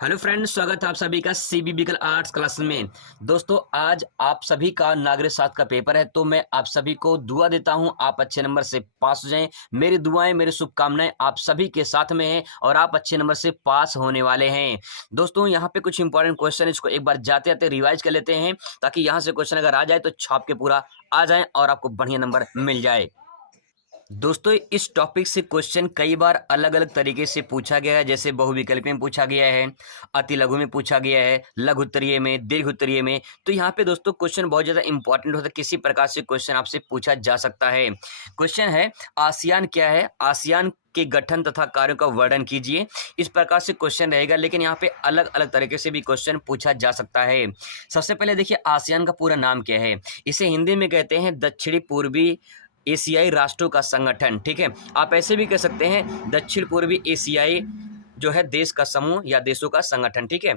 Hello friends, स्वागत है आप सभी का सीबीबिकल आर्ट्स क्लास में। दोस्तों, आज आप सभी का नागरिक शास्त्र का पेपर है, तो मैं आप सभी को दुआ देता हूं आप अच्छे नंबर से पास हो जाएं। मेरी दुआएं, मेरी शुभकामनाएं आप सभी के साथ में हैं और आप अच्छे नंबर से पास होने वाले हैं। दोस्तों, यहां पे कुछ इंपॉर्टेंट क्वेश्चन, इसको एक बार जाते जाते रिवाइज कर लेते हैं, ताकि यहां से क्वेश्चन अगर आ जाए तो छाप के पूरा आ जाए और आपको बढ़िया नंबर मिल जाए। दोस्तों, इस टॉपिक से क्वेश्चन कई बार अलग अलग तरीके से पूछा गया है, जैसे बहुविकल्पी में पूछा गया है, अति लघु में पूछा गया है, लघु उत्तरीय में, दीर्घ उत्तरीय में। तो यहाँ पे दोस्तों क्वेश्चन बहुत ज़्यादा इंपॉर्टेंट होता है, किसी प्रकार से क्वेश्चन आपसे पूछा जा सकता है। क्वेश्चन है, आसियान क्या है? आसियान के गठन तथा कार्यों का वर्णन कीजिए। इस प्रकार से क्वेश्चन रहेगा, लेकिन यहाँ पे अलग अलग तरीके से भी क्वेश्चन पूछा जा सकता है। सबसे पहले देखिए, आसियान का पूरा नाम क्या है? इसे हिंदी में कहते हैं दक्षिणी पूर्वी एशियाई राष्ट्रों का संगठन। ठीक है, आप ऐसे भी कह सकते हैं दक्षिण पूर्वी एशियाई जो है देश का समूह या देशों का संगठन। ठीक है,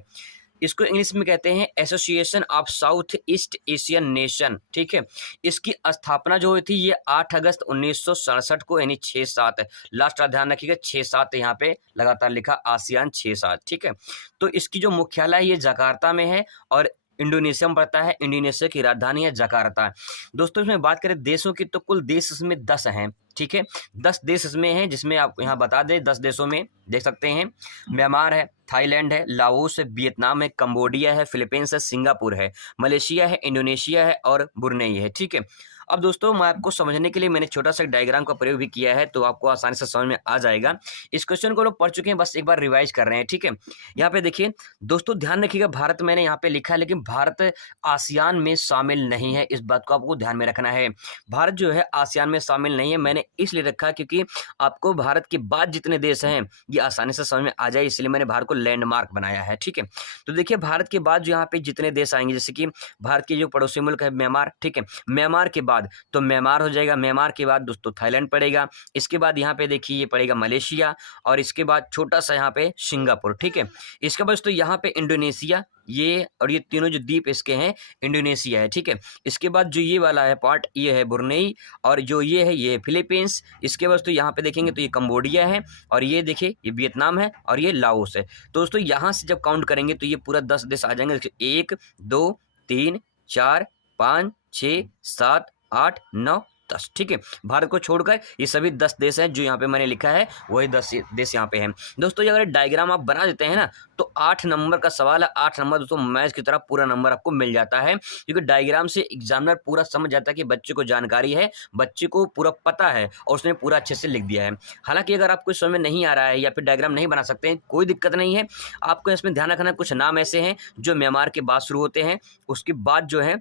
इसको इंग्लिश में कहते हैं association of south east Asian nation. ठीक है, इसकी स्थापना जो हुई थी ये 8 अगस्त 1967 को, यानी 6-7, लास्ट ध्यान रखिएगा 6-7 यहाँ पे लगातार लिखा, आसियान 6-7। ठीक है, तो इसकी जो मुख्यालय है ये जकार्ता में है और इंडोनेशिया में पड़ता है। इंडोनेशिया की राजधानी है जकार्ता। दोस्तों, इसमें बात करें देशों की, तो कुल देश इसमें 10 हैं। ठीक है, 10 देश इसमें हैं, जिसमें आप यहाँ बता दें 10 देशों में देख सकते हैं, म्यांमार है, थाईलैंड है, लाओस है, वियतनाम है, कंबोडिया है, फिलीपींस है, सिंगापुर है, मलेशिया है, इंडोनेशिया है और ब्रुनेई है। ठीक है, अब दोस्तों मैं आपको समझने के लिए मैंने छोटा सा डायग्राम का प्रयोग भी किया है, तो आपको आसानी से समझ में आ जाएगा। इस क्वेश्चन को लोग पढ़ चुके हैं, बस एक बार रिवाइज कर रहे हैं। ठीक है, यहाँ पे देखिए दोस्तों, ध्यान रखिएगा, भारत मैंने यहाँ पे लिखा है, लेकिन भारत आसियान में शामिल नहीं है। इस बात को आपको ध्यान में रखना है। भारत जो है आसियान में शामिल नहीं है। मैंने इसलिए रखा क्योंकि आपको भारत के बाद जितने देश हैं ये आसानी से समझ में आ जाए, इसलिए मैंने भारत को लैंडमार्क बनाया है। ठीक है, तो देखिए भारत के बाद जो यहाँ पे जितने देश आएंगे, जैसे कि भारत के जो पड़ोसी मुल्क है म्यांमार। ठीक है, म्यांमार के बाद तो म्यांमार हो जाएगा, म्यांमार के बाद दोस्तों थाईलैंड पड़ेगा, इसके बाद यहाँ पे देखिए ये पड़ेगा मलेशिया, और इसके बाद छोटा सा यहाँ पे सिंगापुर। ठीक है, इसके बाद तो यहाँ पे इंडोनेशिया, ये और ये तीनों जो द्वीप इसके हैं इंडोनेशिया है। ठीक है, इसके बाद जो ये वाला है पार्ट ये है ब्रुनेई, और जो ये है ये फिलीपींस। इसके बाद तो यहाँ पे देखेंगे तो ये कंबोडिया है, और ये देखिए ये वियतनाम है, और ये लाओस है। तो दोस्तों यहाँ से जब काउंट करेंगे तो ये पूरा 10 देश आ जाएंगे। 1 2 3 4 5 6 7 8 9 10। ठीक है, भारत को छोड़कर ये सभी 10 देश हैं जो यहाँ पे मैंने लिखा है, वही 10 देश यहाँ पे हैं। दोस्तों, ये अगर डायग्राम आप बना देते हैं ना, तो 8 नंबर का सवाल है। 8 नंबर दोस्तों मैथ की तरह पूरा नंबर आपको मिल जाता है, क्योंकि डायग्राम से एग्जामिनर पूरा समझ जाता है कि बच्चे को जानकारी है, बच्चे को पूरा पता है और उसने पूरा अच्छे से लिख दिया है। हालांकि अगर आपको समझ में नहीं आ रहा है या फिर डायग्राम नहीं बना सकते हैं, कोई दिक्कत नहीं है। आपको इसमें ध्यान रखना, कुछ नाम ऐसे हैं जो म्यांमार के बाद शुरू होते हैं, उसके बाद जो है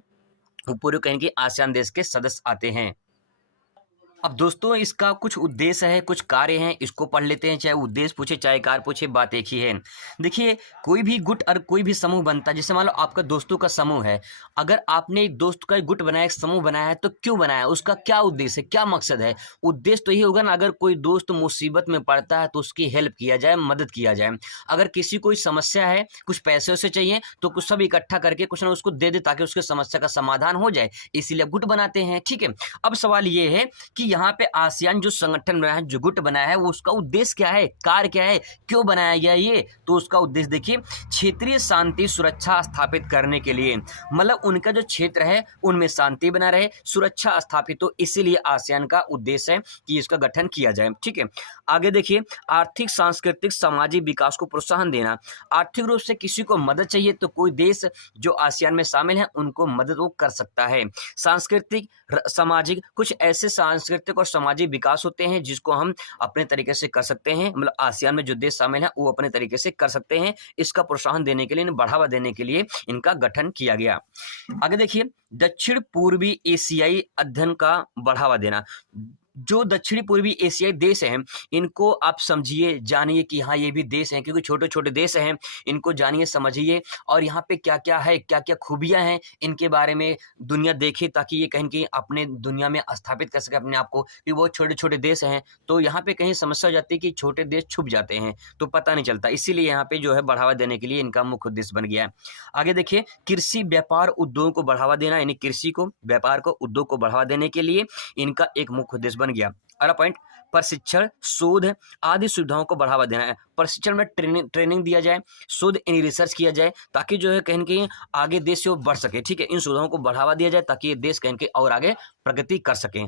वो पूरे कहेंगे आसियान देश के सदस्य आते हैं। अब दोस्तों, इसका कुछ उद्देश्य है, कुछ कार्य हैं, इसको पढ़ लेते हैं। चाहे उद्देश्य पूछे चाहे कार्य पूछे, बात एक ही है। देखिए, कोई भी गुट और कोई भी समूह बनता है, जैसे मान लो आपका दोस्तों का समूह है, अगर आपने एक दोस्त का एक गुट बनाया, एक समूह बनाया है, तो क्यों बनाया, उसका क्या उद्देश्य है, क्या मकसद है? उद्देश्य तो यही होगा ना, अगर कोई दोस्त मुसीबत में पड़ता है तो उसकी हेल्प किया जाए, मदद किया जाए। अगर किसी कोई समस्या है, कुछ पैसे उसे चाहिए, तो कुछ सब इकट्ठा करके कुछ ना उसको दे दे, ताकि उसके समस्या का समाधान हो जाए, इसीलिए गुट बनाते हैं। ठीक है, अब सवाल ये है कि यहाँ पे आसियान जो संगठन बनाया है, जो गुट बनाया है, वो उसका उद्देश्य क्या है, कार्य क्या है, क्यों बनाया गया ये? तो उसका उद्देश्य देखिए, क्षेत्रीय शांति सुरक्षा स्थापित करने के लिए, मतलब उनका जो क्षेत्र है उनमें शांति बना रहे, सुरक्षा स्थापित हो, इसीलिए आसियान का उद्देश्य है कि इसका गठन किया जाए। ठीक है, आगे देखिए, आर्थिक सांस्कृतिक सामाजिक विकास को प्रोत्साहन देना। आर्थिक रूप से किसी को मदद चाहिए तो कोई देश जो आसियान में शामिल है उनको मदद वो कर सकता है। सांस्कृतिक सामाजिक, कुछ ऐसे सांस्कृतिक और सामाजिक विकास होते हैं जिसको हम अपने तरीके से कर सकते हैं, मतलब आसियान में जो देश शामिल हैं वो अपने तरीके से कर सकते हैं। इसका प्रोत्साहन देने के लिए, बढ़ावा देने के लिए इनका गठन किया गया। आगे देखिए, दक्षिण पूर्वी एशियाई अध्ययन का बढ़ावा देना। जो दक्षिणी पूर्वी एशियाई देश हैं इनको आप समझिए, जानिए कि हाँ ये भी देश हैं, क्योंकि छोटे छोटे देश हैं, इनको जानिए समझिए, और यहाँ पे क्या क्या है, क्या क्या खूबियाँ हैं, इनके बारे में दुनिया देखे, ताकि ये कहीं न कहीं अपने दुनिया में स्थापित कर सके अपने आप को, कि वो छोटे छोटे देश हैं। तो यहाँ पे कहीं समस्या हो जाती है कि छोटे देश छुप जाते हैं तो पता नहीं चलता, इसीलिए यहाँ पे जो है बढ़ावा देने के लिए इनका मुख्य उद्देश्य बन गया है। आगे देखिए, कृषि व्यापार उद्योग को बढ़ावा देना, यानी कृषि को, व्यापार को, उद्योग को बढ़ावा देने के लिए इनका एक मुख्य उद्देश्य बन गया। अगला पॉइंट, प्रशिक्षण, शोध आदि सुविधाओं को बढ़ावा देना है। प्रशिक्षण में ट्रेनिंग दिया जाए, शोध यानी रिसर्च किया जाए, ताकि जो है कहीं न कहीं आगे देश से वो बढ़ सके। ठीक है, इन सुविधाओं को बढ़ावा दिया जाए ताकि ये देश कहीं न कहीं और आगे प्रगति कर सकें।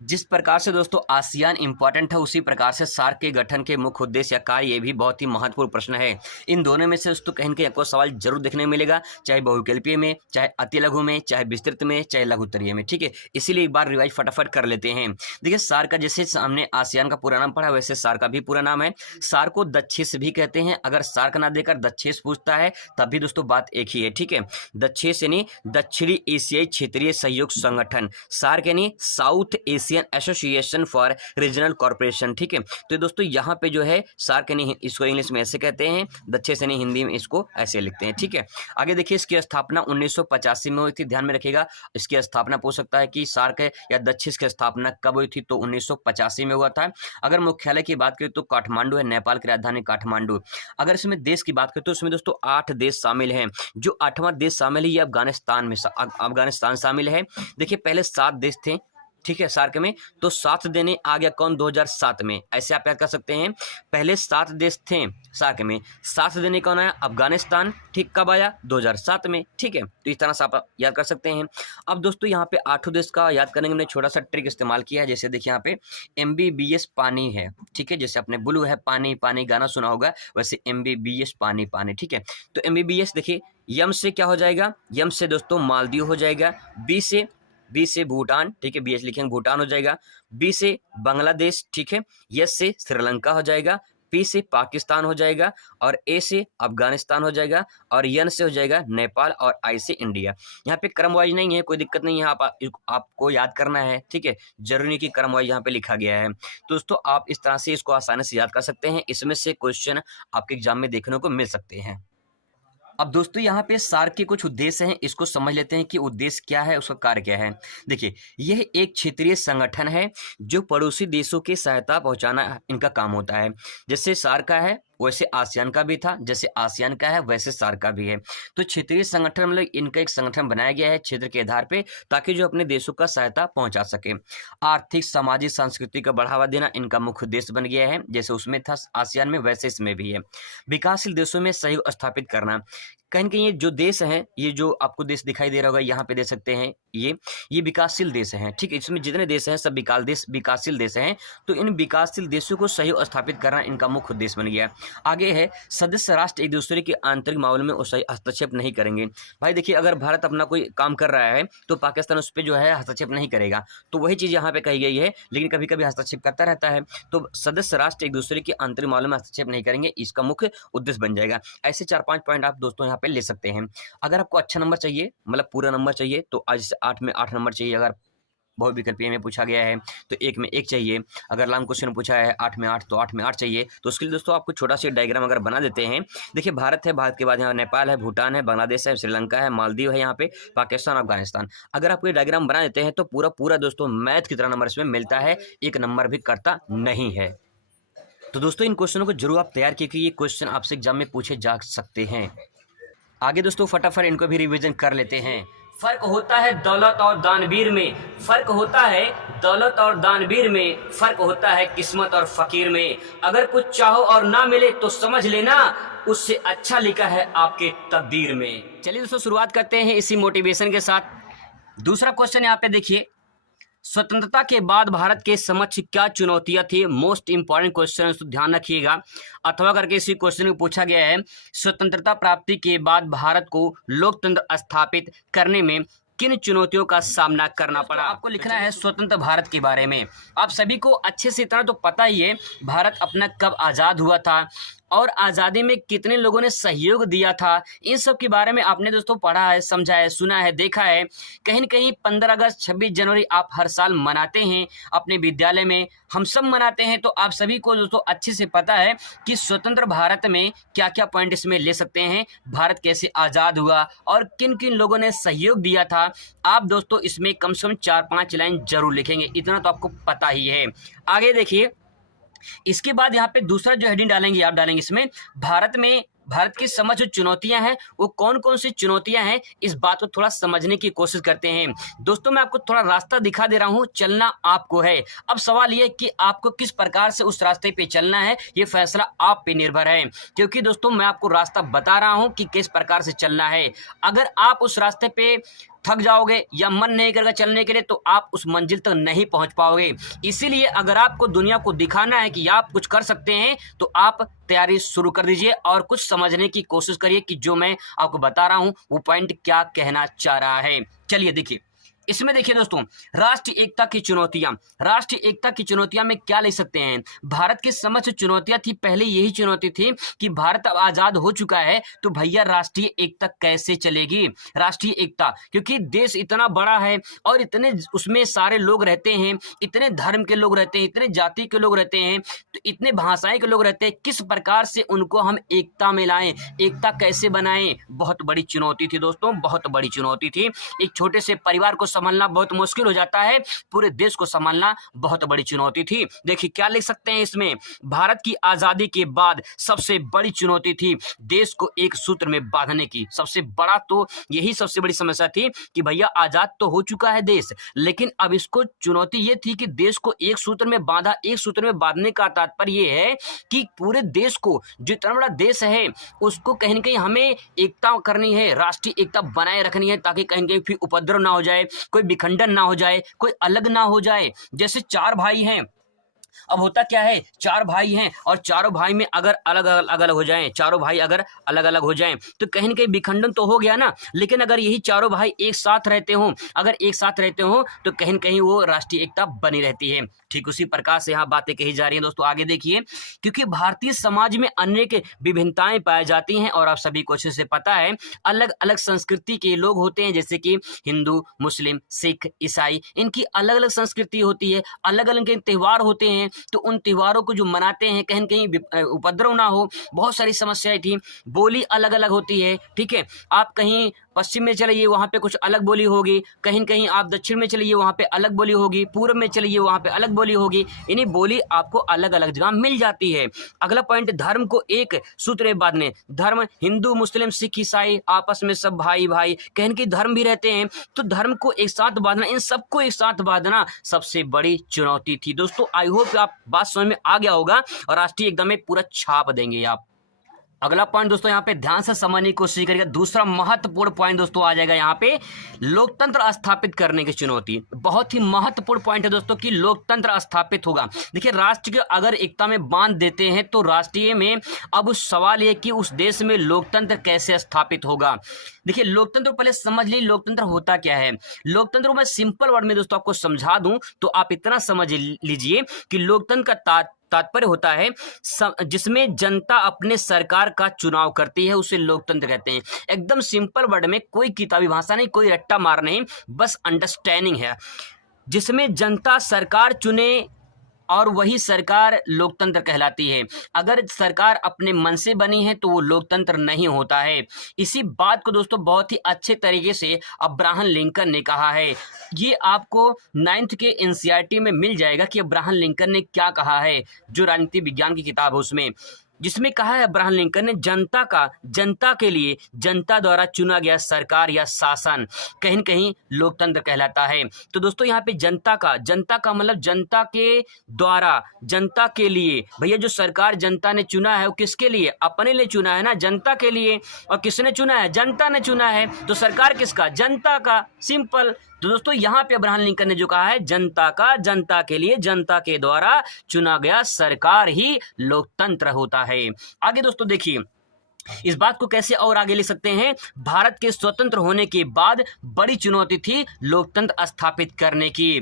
जिस प्रकार से दोस्तों आसियान इंपॉर्टेंट है, उसी प्रकार से सार्क के गठन के मुख्य उद्देश्य या कार्य, ये भी बहुत ही महत्वपूर्ण प्रश्न है। इन दोनों में से दोस्तों कहीं न कहीं आपको सवाल जरूर देखने को मिलेगा, चाहे बहुविकल्पीय में, चाहे अति लघु में, चाहे विस्तृत में, चाहे लघुत्तरीय में। ठीक है, इसीलिए एक बार रिवाइज फटाफट कर लेते हैं। देखिए, सार्क का जैसे हमने आसियान का पूरा नाम पढ़ा, वैसे सार्क का भी पूरा नाम है। सार्क को दक्षेस भी कहते हैं। अगर सार्क ना देकर दक्षेस पूछता है तब भी दोस्तों बात एक ही है। ठीक है, दक्षेस यानी दक्षिणी एशियाई क्षेत्रीय सहयोग संगठन, सार्क यानी south Asian association for regional corporation. ठीक है, तो दोस्तों यहाँ पे जो है सार्क यानी इसको इंग्लिश में ऐसे कहते हैं, दक्षेस यानी हिंदी में इसको ऐसे लिखते हैं। ठीक है, आगे देखिए, इसकी स्थापना 1985 में हुई थी। ध्यान में रखिएगा, इसकी स्थापना पूछ सकता है कि सार्क या दक्षेस की स्थापना कब हुई थी, तो 1985 में हुआ था। अगर मुख्यालय की बात करें तो काठमांडू है, नेपाल की राजधानी काठमांडू। अगर इसमें देश की बात करें तो इसमें दोस्तों 8 देश शामिल हैं। जो 8वां देश शामिल है ये अफगानिस्तान शामिल है। देखिए, पहले 7 देश थे। ठीक है, सार्क में, तो 7 देने आ गया कौन, 2007 में। ऐसे आप याद कर सकते हैं, पहले 7 देश थे सार्क में, 7 देने कौन आया, अफगानिस्तान। ठीक, कब आया, 2007 में। ठीक है, तो इस तरह से आप याद कर सकते हैं। अब दोस्तों यहाँ पे 8 देश का याद करने के लिए छोटा सा ट्रिक इस्तेमाल किया है। जैसे देखिए यहाँ पे MBBS पानी है। ठीक है, जैसे आपने ब्लू है पानी पानी गाना सुना होगा, वैसे MBBS पानी पानी। ठीक है, तो MBBS देखिए, यम से क्या हो जाएगा, यम से दोस्तों मालदीव हो जाएगा, बी से भूटान। ठीक है, BH लिखेंगे भूटान हो जाएगा, बी से बांग्लादेश। ठीक है, एस से श्रीलंका हो जाएगा, पी से पाकिस्तान हो जाएगा, और ए से अफगानिस्तान हो जाएगा, और एन से हो जाएगा नेपाल, और आई से इंडिया। यहाँ पे क्रम वाइज नहीं है, कोई दिक्कत नहीं है, आपको याद करना है। ठीक है, जरूरी नहीं कि क्रम वाइज यहाँ पे लिखा गया है। तो दोस्तों आप इस तरह से इसको आसानी से याद कर सकते हैं। इसमें से क्वेश्चन आपके एग्जाम में देखने को मिल सकते हैं। अब दोस्तों यहाँ पे सार्क के कुछ उद्देश्य हैं, इसको समझ लेते हैं कि उद्देश्य क्या है, उसका कार्य क्या है। देखिए, यह एक क्षेत्रीय संगठन है जो पड़ोसी देशों की सहायता पहुंचाना इनका काम होता है। जैसे सार्क का है वैसे आसियान का भी था, जैसे आसियान का है वैसे सार्क का भी है। तो क्षेत्रीय संगठन मतलब इनका एक संगठन बनाया गया है क्षेत्र के आधार पे, ताकि जो अपने देशों का सहायता पहुंचा सके। आर्थिक, सामाजिक, संस्कृति का बढ़ावा देना इनका मुख्य उद्देश्य बन गया है। जैसे उसमें था आसियान में, वैसे इसमें भी है। विकासशील देशों में सहयोग स्थापित करना, कहीं न कहीं ये जो देश हैं, ये जो आपको देश दिखाई दे रहा होगा यहाँ पे दे सकते हैं, ये विकासशील देश हैं। ठीक है, इसमें जितने देश हैं सब विकासशील देश हैं। तो इन विकासशील देशों को सहयोग स्थापित करना इनका मुख्य उद्देश्य बन गया। आगे है, सदस्य राष्ट्र एक दूसरे के आंतरिक मामलों में हस्तक्षेप नहीं करेंगे। भाई देखिए, अगर भारत अपना कोई काम कर रहा है तो पाकिस्तान उस पर जो है हस्तक्षेप नहीं करेगा, तो वही चीज़ यहाँ पे कही गई है। लेकिन कभी कभी हस्तक्षेप करता रहता है। तो सदस्य राष्ट्र एक दूसरे के आंतरिक मामलों में हस्तक्षेप नहीं करेंगे, इसका मुख्य उद्देश्य बन जाएगा। ऐसे 4-5 पॉइंट आप दोस्तों यहाँ पे ले सकते हैं। अगर आपको अच्छा नंबर चाहिए, मतलब पूरा नंबर चाहिए, तो आज 8 में 8 नंबर चाहिए। अगर बहुविकल्पीय में पूछा गया है तो 1 में 1 चाहिए। अगर लॉन्ग क्वेश्चन पूछा है 8 में 8 तो 8 में 8 चाहिए। तो उसके लिए दोस्तों आपको छोटा सा डायग्राम अगर बना देते हैं। देखिए, भारत है, भारत के बाद यहाँ नेपाल है, भूटान है, बांग्लादेश है, श्रीलंका है, मालदीव है, यहाँ पे पाकिस्तान, अफगानिस्तान। अगर आप ये डायग्राम बना देते हैं तो पूरा दोस्तों मैथ की तरह नंबर इसमें मिलता है, 1 नंबर भी करता नहीं है। तो दोस्तों इन क्वेश्चनों को जरूर आप तैयार कीजिए, ये क्वेश्चन आपसे एग्जाम में पूछे जा सकते हैं। आगे दोस्तों फटाफट इनको भी रिवीजन कर लेते हैं। फर्क होता है दौलत और दानवीर में, फर्क होता है दौलत और दानवीर में, फर्क होता है किस्मत और फकीर में। अगर कुछ चाहो और ना मिले तो समझ लेना उससे अच्छा लिखा है आपके तकदीर में। चलिए दोस्तों शुरुआत करते हैं इसी मोटिवेशन के साथ। दूसरा क्वेश्चन यहाँ पे देखिए, स्वतंत्रता के बाद भारत के समक्ष क्या चुनौतियां थी। मोस्ट इंपॉर्टेंट क्वेश्चन, तो ध्यान रखिएगा। अथवा करके इसी क्वेश्चन में पूछा गया है, स्वतंत्रता प्राप्ति के बाद भारत को लोकतंत्र स्थापित करने में किन चुनौतियों का सामना करना पड़ा। आपको लिखना है स्वतंत्र भारत के बारे में। आप सभी को अच्छे से इतना तो पता ही है भारत अपना कब आज़ाद हुआ था और आज़ादी में कितने लोगों ने सहयोग दिया था। इन सब के बारे में आपने दोस्तों पढ़ा है, समझा है, सुना है, देखा है। कहीं न कहीं 15 अगस्त 26 जनवरी आप हर साल मनाते हैं अपने विद्यालय में, हम सब मनाते हैं। तो आप सभी को दोस्तों अच्छे से पता है कि स्वतंत्र भारत में क्या क्या पॉइंट इसमें ले सकते हैं, भारत कैसे आज़ाद हुआ और किन किन लोगों ने सहयोग दिया था। आप दोस्तों इसमें कम से कम 4-5 लाइन जरूर लिखेंगे, इतना तो आपको पता ही है। आगे देखिए, इसके बाद यहाँ पे दूसरा जो हेडिंग डालेंगे आप डालेंगे इसमें, भारत में भारत की समझ जो चुनौतियां हैं वो कौन कौन सी चुनौतियां हैं, इस बात को थोड़ा समझने की कोशिश करते हैं। दोस्तों मैं आपको थोड़ा रास्ता दिखा दे रहा हूं, चलना आपको है। अब सवाल ये कि आपको किस प्रकार से उस रास्ते पे चलना है, ये फैसला आप पे निर्भर है। क्योंकि दोस्तों मैं आपको रास्ता बता रहा हूं कि किस प्रकार से चलना है। अगर आप उस रास्ते पे थक जाओगे या मन नहीं करेगा चलने के लिए तो आप उस मंजिल तक नहीं पहुंच पाओगे। इसीलिए अगर आपको दुनिया को दिखाना है कि आप कुछ कर सकते हैं तो आप तैयारी शुरू कर दीजिए और कुछ समझने की कोशिश करिए कि जो मैं आपको बता रहा हूं वो पॉइंट क्या कहना चाह रहा है। चलिए देखिए, इसमें देखिए दोस्तों, राष्ट्रीय एकता की चुनौतियां। राष्ट्रीय एकता की चुनौतियां में क्या ले सकते हैं? भारत की समझ चुनौतियां थी, पहले यही चुनौती थी कि भारत अब आजाद हो चुका है तो भैया राष्ट्रीय एकता कैसे चलेगी। राष्ट्रीय एकता, क्योंकि देश इतना बड़ा है और इतने उसमें सारे लोग रहते हैं, इतने धर्म के लोग रहते हैं, इतने जाति के लोग रहते हैं, तो इतने भाषाएं के लोग रहते हैं, किस प्रकार से उनको हम एकता में लाएं, एकता कैसे बनाएं, बहुत बड़ी चुनौती थी दोस्तों, बहुत बड़ी चुनौती थी। एक छोटे से परिवार को संभालना बहुत मुश्किल हो जाता है, पूरे देश को संभालना बहुत बड़ी चुनौती थी। देखिए क्या लिख सकते हैं इसमें, भारत की आजादी के बाद सबसे बड़ी चुनौती थी देश को एक सूत्र में बांधने की। सबसे बड़ा तो यही सबसे बड़ी समस्या थी कि भैया आजाद तो हो चुका है देश, लेकिन अब इसको चुनौती ये थी कि देश को एक सूत्र में बांधा। एक सूत्र में बांधने का तात्पर्य ये है कि पूरे देश को, जितना बड़ा देश है उसको कहीं ना कहीं हमें एकता करनी है, राष्ट्रीय एकता बनाए रखनी है, ताकि कहीं कहीं फिर उपद्रव ना हो जाए, कोई विखंडन ना हो जाए, कोई अलग ना हो जाए। जैसे चार भाई हैं, अब होता क्या है, चार भाई हैं और चारों भाई में अगर अलग अलग हो जाएं, चारों भाई अगर अलग अलग हो जाएं तो कहीं ना कहीं विखंडन तो हो गया ना। लेकिन अगर यही चारों भाई एक साथ रहते हों, अगर एक साथ रहते हों तो कहीं ना कहीं वो राष्ट्रीय एकता बनी रहती है। ठीक उसी प्रकार से यहाँ बातें कही जा रही हैं दोस्तों। आगे देखिए, क्योंकि भारतीय समाज में अनेक विभिन्नताएं पाई जाती हैं और आप सभी को अच्छे से पता है, अलग अलग संस्कृति के लोग होते हैं, जैसे कि हिंदू, मुस्लिम, सिख, ईसाई, इनकी अलग अलग संस्कृति होती है, अलग अलग के त्यौहार होते हैं। तो उन त्योहारों को जो मनाते हैं कहीं कहीं उपद्रव ना हो, बहुत सारी समस्याएं थी। बोली अलग अलग होती है, ठीक है, आप कहीं पश्चिम में चलिए वहां पे कुछ अलग बोली होगी, कहीं कहीं आप दक्षिण में चलिए वहां पे अलग बोली होगी, पूर्व में चलिए वहां पे अलग बोली होगी, यानी बोली आपको अलग अलग जगह मिल जाती है। अगला पॉइंट, धर्म को एक सूत्र में बांधने। धर्म, हिंदू, मुस्लिम, सिख, ईसाई आपस में सब भाई भाई, कहीं कहीं धर्म भी रहते हैं, तो धर्म को एक साथ बांधना, इन सबको एक साथ बांधना सबसे बड़ी चुनौती थी दोस्तों। आई होप आप बात समझ में आ गया होगा और राष्ट्रीय एकदम में पूरा छाप देंगे आप। अगला पॉइंट दोस्तों यहाँ पे ध्यान से समझने की कोशिश करिएगा। दूसरा महत्वपूर्ण पॉइंट दोस्तों आ जाएगा यहाँ पे, लोकतंत्र स्थापित करने की चुनौती। बहुत ही महत्वपूर्ण पॉइंट है दोस्तों कि लोकतंत्र स्थापित होगा। देखिए, राष्ट्र के अगर एकता में बांध देते हैं तो राष्ट्रीय में अब सवाल ये कि उस देश में लोकतंत्र कैसे स्थापित होगा। देखिए, लोकतंत्र पहले समझ लीजिए लोकतंत्र होता क्या है। लोकतंत्र मैं सिंपल वर्ड में दोस्तों आपको समझा दूं तो आप इतना समझ लीजिए कि लोकतंत्र का तात्पर्य होता है जिसमें जनता अपने सरकार का चुनाव करती है, उसे लोकतंत्र कहते हैं। एकदम सिंपल वर्ड में, कोई किताबी भाषा नहीं, कोई रट्टा मार नहीं, बस अंडरस्टैंडिंग है। जिसमें जनता सरकार चुने और वही सरकार लोकतंत्र कहलाती है। अगर सरकार अपने मन से बनी है तो वो लोकतंत्र नहीं होता है। इसी बात को दोस्तों बहुत ही अच्छे तरीके से अब्राहम लिंकन ने कहा है। ये आपको 9th के एनसीईआरटी में मिल जाएगा कि अब्राहम लिंकन ने क्या कहा है, जो राजनीति विज्ञान की किताब है उसमें, जिसमें कहा है अब्राहम लिंकन ने, जनता के लिए जनता द्वारा चुना गया सरकार या शासन कहीं न कहीं लोकतंत्र कहलाता है। तो दोस्तों यहाँ पे जनता का मतलब जनता के द्वारा, जनता के लिए। भैया जो सरकार जनता ने चुना है वो किसके लिए? अपने लिए चुना है ना, जनता के लिए। और किसने चुना है? जनता ने चुना है। तो सरकार किसका? जनता का। सिंपल। तो दोस्तों यहाँ पे अब्राहम लिंकन ने जो कहा है, जनता के लिए, जनता के द्वारा चुना गया सरकार ही लोकतंत्र होता है। आगे दोस्तों देखिए, इस बात को कैसे और आगे ले सकते हैं। भारत के स्वतंत्र होने के बाद बड़ी चुनौती थी लोकतंत्र स्थापित करने की।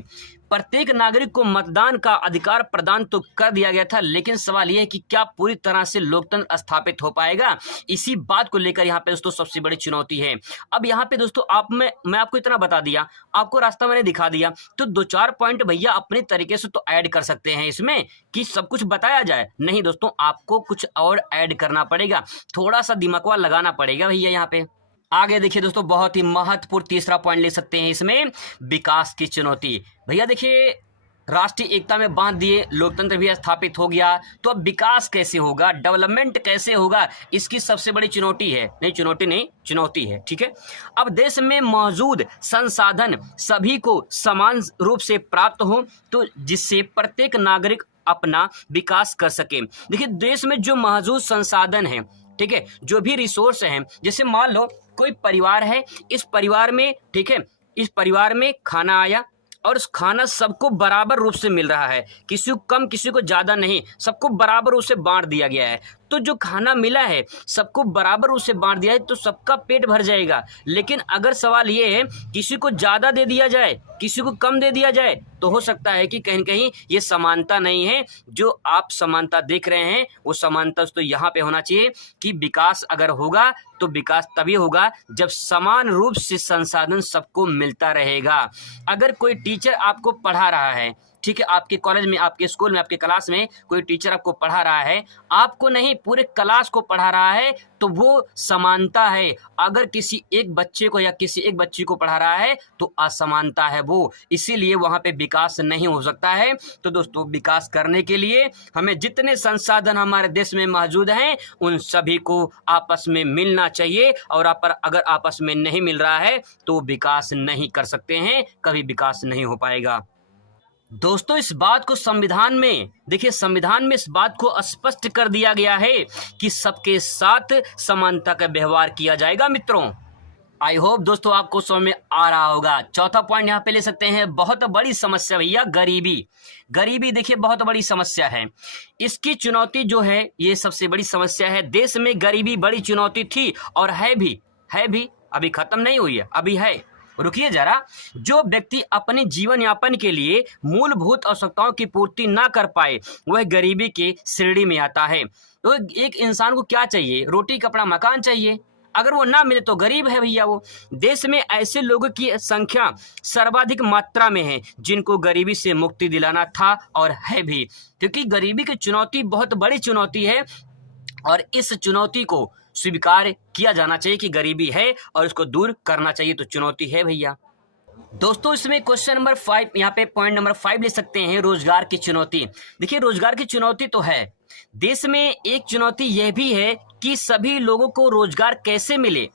प्रत्येक नागरिक को मतदान का अधिकार प्रदान तो कर दिया गया था, लेकिन सवाल यह है कि क्या पूरी तरह से लोकतंत्र स्थापित हो पाएगा। इसी बात को लेकर यहाँ पे दोस्तों सबसे बड़ी चुनौती है। अब यहाँ पे दोस्तों मैं आपको इतना बता दिया, आपको रास्ता मैंने दिखा दिया, तो 2-4 पॉइंट भैया अपने तरीके से तो ऐड कर सकते हैं इसमें कि सब कुछ बताया जाए। नहीं दोस्तों, आपको कुछ और ऐड करना पड़ेगा, थोड़ा सा दिमाग लगाना पड़ेगा भैया यहाँ पे। आगे देखिए दोस्तों, बहुत ही महत्वपूर्ण तीसरा पॉइंट ले सकते हैं इसमें, विकास की चुनौती। भैया देखिए, राष्ट्रीय एकता में बांध दिए, लोकतंत्र भी स्थापित हो गया, तो अब विकास कैसे होगा, डेवलपमेंट कैसे होगा, इसकी सबसे बड़ी चुनौती है, नहीं चुनौती नहीं, चुनौती है, ठीक है। अब देश में मौजूद संसाधन सभी को समान रूप से प्राप्त हो, तो जिससे प्रत्येक नागरिक अपना विकास कर सके। देखिए, देश में जो मौजूद संसाधन है, ठीक है, जो भी रिसोर्स हैं, जैसे मान लो कोई परिवार है, इस परिवार में, ठीक है, इस परिवार में खाना आया और उस खाना सबको बराबर रूप से मिल रहा है, किसी को कम किसी को ज़्यादा नहीं, सबको बराबर रूप से बांट दिया गया है। तो जो खाना मिला है सबको बराबर रूप से बांट दिया है तो सबका पेट भर जाएगा। लेकिन अगर सवाल ये है किसी को ज़्यादा दे दिया जाए, किसी को कम दे दिया जाए, तो हो सकता है कि कहीं न कहीं ये समानता नहीं है। जो आप समानता देख रहे हैं वो समानता तो यहाँ पे होना चाहिए कि विकास अगर होगा तो विकास तभी होगा जब समान रूप से संसाधन सबको मिलता रहेगा। अगर कोई टीचर आपको पढ़ा रहा है, ठीक है, आपके कॉलेज में, आपके स्कूल में, आपके क्लास में कोई टीचर आपको पढ़ा रहा है, आपको नहीं पूरे क्लास को पढ़ा रहा है, तो वो समानता है। अगर किसी एक बच्चे को या किसी एक बच्ची को पढ़ा रहा है तो असमानता है वो, इसीलिए वहाँ पे विकास नहीं हो सकता है। तो दोस्तों, विकास करने के लिए हमें जितने संसाधन हमारे देश में मौजूद हैं उन सभी को आपस में मिलना चाहिए, और अगर आपस में नहीं मिल रहा है तो विकास नहीं कर सकते हैं, कभी विकास नहीं हो पाएगा। दोस्तों, इस बात को संविधान में, देखिए संविधान में इस बात को स्पष्ट कर दिया गया है कि सबके साथ समानता का व्यवहार किया जाएगा। मित्रों, आई होप दोस्तों आपको समझ में आ रहा होगा। चौथा पॉइंट यहाँ पे ले सकते हैं, बहुत बड़ी समस्या भैया, गरीबी। गरीबी देखिए बहुत बड़ी समस्या है, इसकी चुनौती जो है ये सबसे बड़ी समस्या है। देश में गरीबी बड़ी चुनौती थी और है भी, अभी खत्म नहीं हुई है, अभी है। रुकिए जरा, जो व्यक्ति अपने जीवन यापन के लिए मूलभूत आवश्यकताओं की पूर्ति ना कर पाए वह गरीबी के श्रेणी में आता है। तो एक इंसान को क्या चाहिए? रोटी, कपड़ा, मकान चाहिए। अगर वो ना मिले तो गरीब है भैया वो। देश में ऐसे लोगों की संख्या सर्वाधिक मात्रा में है जिनको गरीबी से मुक्ति दिलाना था और है भी, क्योंकि गरीबी की चुनौती बहुत बड़ी चुनौती है और इस चुनौती को स्वीकार किया जाना चाहिए कि गरीबी है और इसको दूर करना चाहिए। तो चुनौती है भैया। दोस्तों, इसमें क्वेश्चन नंबर 5, यहाँ पे पॉइंट नंबर 5 ले सकते हैं, रोजगार की चुनौती। देखिए, रोजगार की चुनौती तो है, देश में एक चुनौती यह भी है कि सभी लोगों को रोजगार कैसे मिले।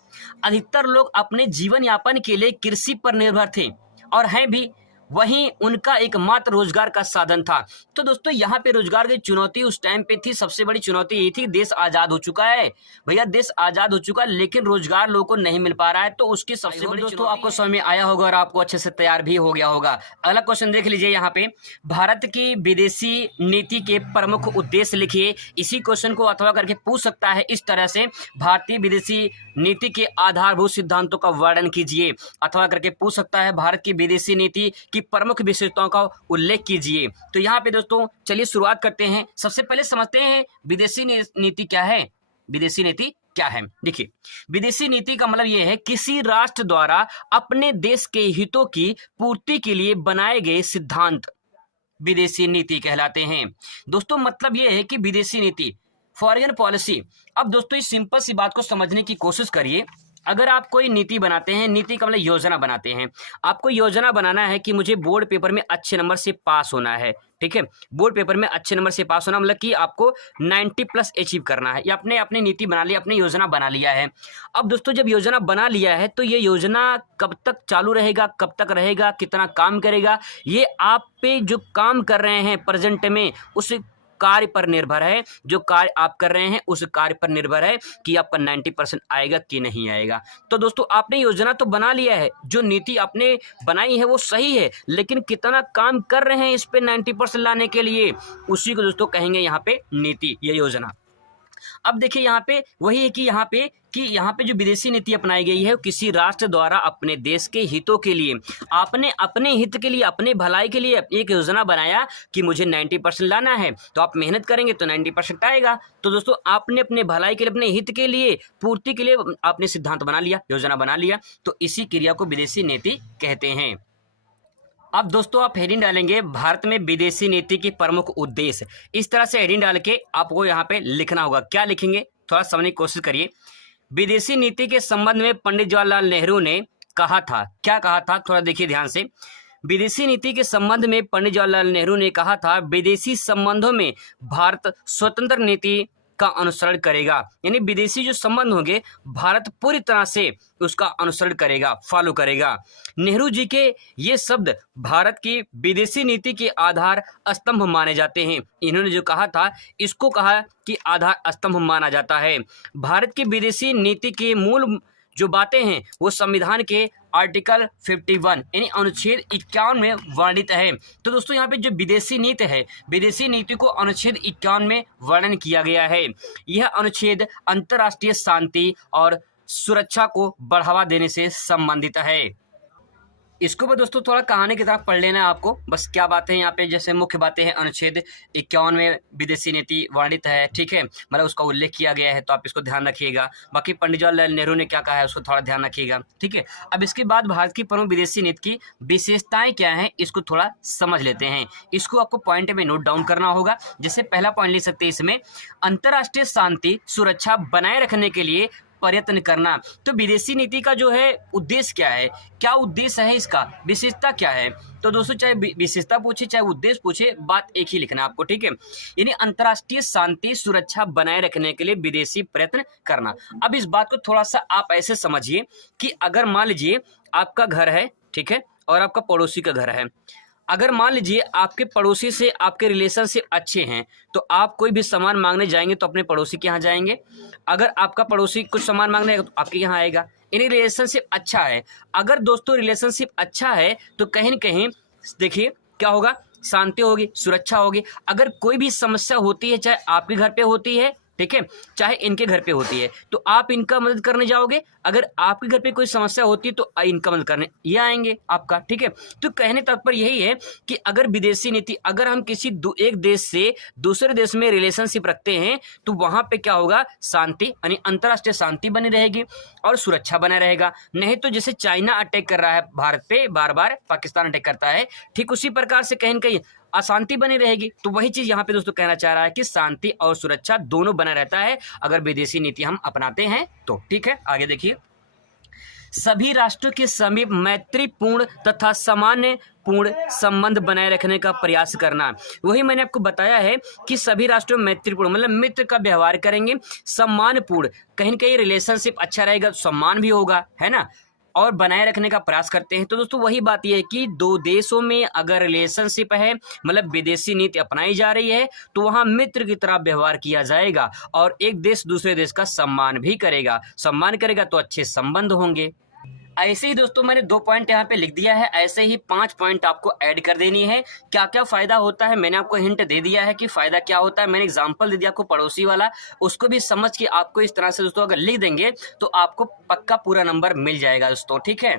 अधिकतर लोग अपने जीवन यापन के लिए कृषि पर निर्भर थे और हैं भी, वहीं उनका एकमात्र रोजगार का साधन था। तो दोस्तों, यहाँ पे रोजगार की चुनौती उस टाइम पे थी, सबसे बड़ी चुनौती यही थी। देश आजाद हो चुका है भैया, देश आजाद हो चुका है, लेकिन रोजगार लोगों को नहीं मिल पा रहा है, तो उसकी सबसे बड़ी दोस्तों आपको समझ में आया होगा और आपको अच्छे से तैयार भी हो गया होगा। अगला क्वेश्चन देख लीजिए, यहाँ पे भारत की विदेशी नीति के प्रमुख उद्देश्य लिखिए। इसी क्वेश्चन को अथवा करके पूछ सकता है इस तरह से, भारतीय विदेशी नीति के आधारभूत सिद्धांतों का वर्णन कीजिए। अथवा करके पूछ सकता है, भारत की विदेशी नीति की प्रमुख विशेषताओं का उल्लेख कीजिए। तो यहाँ पे दोस्तों चलिए शुरुआत करते हैं। सबसे पहले समझते हैं विदेशी नीति क्या है। विदेशी नीति क्या है? देखिए, विदेशी नीति का मतलब यह है किसी राष्ट्र द्वारा अपने देश के हितों की पूर्ति के लिए बनाए गए सिद्धांत विदेशी नीति कहलाते हैं। दोस्तों, मतलब यह है कि विदेशी नीति, फॉरेन पॉलिसी। अब दोस्तों, इस सिंपल सी बात को समझने की कोशिश करिए। अगर आप कोई नीति बनाते हैं, नीति का मतलब योजना बनाते हैं, आपको योजना बनाना है कि मुझे बोर्ड पेपर में अच्छे नंबर से पास होना है, ठीक है, बोर्ड पेपर में अच्छे नंबर से पास होना मतलब कि आपको 90+ अचीव करना है। या आपने अपनी नीति बना ली, अपनी योजना बना लिया है। अब दोस्तों, जब योजना बना लिया है तो ये योजना कब तक चालू रहेगा, कब तक रहेगा, कितना काम करेगा, ये आप पे जो काम कर रहे हैं प्रेजेंट में उस कार्य पर निर्भर है। जो कार्य आप कर रहे हैं उस कार्य पर निर्भर है कि आपका 90% आएगा कि नहीं आएगा। तो दोस्तों, आपने योजना तो बना लिया है, जो नीति आपने बनाई है वो सही है, लेकिन कितना काम कर रहे हैं इस पे 90% लाने के लिए, उसी को दोस्तों कहेंगे यहाँ पे नीति, ये योजना। अब देखिए, यहाँ पे वही है कि यहाँ पे जो विदेशी नीति अपनाई गई है, किसी राष्ट्र द्वारा अपने देश के हितों के लिए, आपने अपने हित के लिए, अपने भलाई के लिए एक योजना बनाया कि मुझे 90% लाना है, तो आप मेहनत करेंगे तो 90% आएगा। तो दोस्तों, आपने अपने भलाई के लिए, अपने हित के लिए, पूर्ति के लिए आपने सिद्धांत बना लिया, योजना बना लिया, तो इसी क्रिया को विदेशी नीति कहते हैं। अब दोस्तों, आप हेडिंग डालेंगे, भारत में विदेशी नीति की प्रमुख उद्देश्य। इस तरह से हेडिंग डाल के आपको यहाँ पे लिखना होगा। क्या लिखेंगे, थोड़ा समझने की कोशिश करिए। विदेशी नीति के संबंध में पंडित जवाहरलाल नेहरू ने कहा था, क्या कहा था, थोड़ा देखिए ध्यान से। विदेशी नीति के संबंध में पंडित जवाहरलाल नेहरू ने कहा था, विदेशी संबंधों में भारत स्वतंत्र नीति का अनुसरण करेगा। यानी विदेशी जो संबंध होंगे भारत पूरी तरह से उसका अनुसरण करेगा, फॉलो करेगा। नेहरू जी के ये शब्द भारत की विदेशी नीति के आधार स्तंभ माने जाते हैं। इन्होंने जो कहा था इसको कहा कि आधार स्तंभ माना जाता है। भारत की विदेशी नीति के मूल जो बातें हैं वो संविधान के आर्टिकल 51 यानी अनुच्छेद 51 में वर्णित है। तो दोस्तों यहाँ पे जो विदेशी नीति है, विदेशी नीति को अनुच्छेद 51 में वर्णन किया गया है। यह अनुच्छेद अंतर्राष्ट्रीय शांति और सुरक्षा को बढ़ावा देने से संबंधित है। इसको भी दोस्तों थोड़ा कहानी की तरह पढ़ लेना है आपको, बस क्या बातें हैं यहाँ पे, जैसे मुख्य बातें हैं अनुच्छेद 51 में विदेशी नीति वर्णित है, ठीक है, मतलब उसका उल्लेख किया गया है, तो आप इसको ध्यान रखिएगा। बाकी पंडित जवाहरलाल नेहरू ने क्या कहा है उसको थोड़ा ध्यान रखिएगा, ठीक है। अब इसके बाद भारत की प्रमुख विदेशी नीति की विशेषताएं क्या हैं इसको थोड़ा समझ लेते हैं। इसको आपको पॉइंट में नोट डाउन करना होगा। जैसे पहला पॉइंट ले सकते हैं इसमें, अंतर्राष्ट्रीय शांति सुरक्षा बनाए रखने के लिए प्रयत्न करना। तो विदेशी नीति का जो है उद्देश्य क्या है, क्या उद्देश्य है इसका, विशेषता क्या है। तो दोस्तों चाहे विशेषता पूछे चाहे उद्देश्य पूछे, बात एक ही लिखना आपको, ठीक है। यानी अंतर्राष्ट्रीय शांति सुरक्षा बनाए रखने के लिए विदेशी प्रयत्न करना। अब इस बात को थोड़ा सा आप ऐसे समझिए कि अगर मान लीजिए आपका घर है, ठीक है, और आपका पड़ोसी का घर है। अगर मान लीजिए आपके पड़ोसी से आपके रिलेशनशिप अच्छे हैं तो आप कोई भी सामान मांगने जाएंगे तो अपने पड़ोसी के यहाँ जाएंगे। अगर आपका पड़ोसी कुछ सामान मांगने आएगा तो आपके यहाँ आएगा, यानी रिलेशनशिप अच्छा है। अगर दोस्तों रिलेशनशिप अच्छा है तो कहीं न कहीं देखिए क्या होगा, शांति होगी, सुरक्षा होगी। अगर कोई भी समस्या होती है, चाहे आपके घर पे होती है, ठीक है, चाहे इनके घर पे होती है, तो आप इनका मदद करने जाओगे। अगर आपके घर पे कोई समस्या होती है तो इनका मदद करने ये आएंगे आपका, ठीक है। तो कहने तात्पर्य यही है कि अगर विदेशी नीति, अगर हम किसी एक देश से दूसरे देश में रिलेशनशिप रखते हैं तो वहां पे क्या होगा, शांति यानी अंतर्राष्ट्रीय शांति बनी रहेगी और सुरक्षा बना रहेगा। नहीं तो जैसे चाइना अटैक कर रहा है भारत पे, बार बार पाकिस्तान अटैक करता है, ठीक उसी प्रकार से कहीं न कहीं अशांति बनी रहेगी। तो वही चीज यहाँ पे दोस्तों कहना चाह रहा है कि शांति और सुरक्षा दोनों बना रहता है अगर विदेशी नीति हम अपनाते हैं तो, ठीक है। आगे देखिए, सभी राष्ट्रों के समीप मैत्रीपूर्ण तथा सामान्य पूर्ण संबंध बनाए रखने का प्रयास करना। वही मैंने आपको बताया है कि सभी राष्ट्रों में मैत्रीपूर्ण मतलब मित्र का व्यवहार करेंगे, सम्मानपूर्ण, कहीं न कहीं रिलेशनशिप अच्छा रहेगा, सम्मान भी होगा, है ना, और बनाए रखने का प्रयास करते हैं। तो दोस्तों वही बात यह है कि दो देशों में अगर रिलेशनशिप है, मतलब विदेशी नीति अपनाई जा रही है, तो वहां मित्र की तरह व्यवहार किया जाएगा और एक देश दूसरे देश का सम्मान भी करेगा। सम्मान करेगा तो अच्छे संबंध होंगे। ऐसे ही दोस्तों मैंने 2 पॉइंट यहाँ पे लिख दिया है, ऐसे ही 5 पॉइंट आपको ऐड कर देनी है। क्या क्या फायदा होता है मैंने आपको हिंट दे दिया है कि फायदा क्या होता है। मैंने एग्जांपल दे दिया आपको पड़ोसी वाला, उसको भी समझ के आपको इस तरह से दोस्तों अगर लिख देंगे तो आपको पक्का पूरा नंबर मिल जाएगा दोस्तों, ठीक है।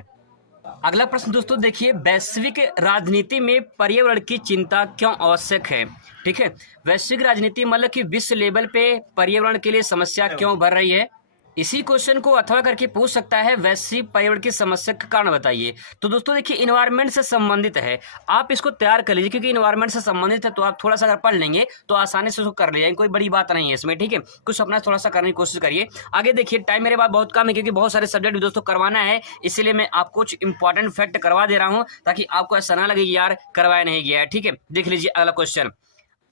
अगला प्रश्न दोस्तों देखिए, वैश्विक राजनीति में पर्यावरण की चिंता क्यों आवश्यक है, ठीक है। वैश्विक राजनीति मतलब कि विश्व लेवल पे पर्यावरण के लिए समस्या क्यों बढ़ रही है। इसी क्वेश्चन को अथवा करके पूछ सकता है, वैश्विक पर्यावरण की समस्या का कारण बताइए। तो दोस्तों देखिए इन्वायरमेंट से संबंधित है, आप इसको तैयार कर लीजिए क्योंकि इन्वायरमेंट से संबंधित है तो आप थोड़ा सा अगर पढ़ लेंगे तो आसानी से उसको कर लीजिए, कोई बड़ी बात नहीं है इसमें, ठीक है। कुछ अपना थोड़ा सा करने की कोशिश करिए। आगे देखिए, टाइम मेरे पास बहुत कम है क्योंकि बहुत सारे सब्जेक्ट भी दोस्तों करवाना है, इसीलिए मैं आपको कुछ इंपॉर्टेंट फैक्ट करवा दे रहा हूँ ताकि आपको ऐसा ना लगे कि यार करवाया नहीं गया है, ठीक है। देख लीजिए अगला क्वेश्चन।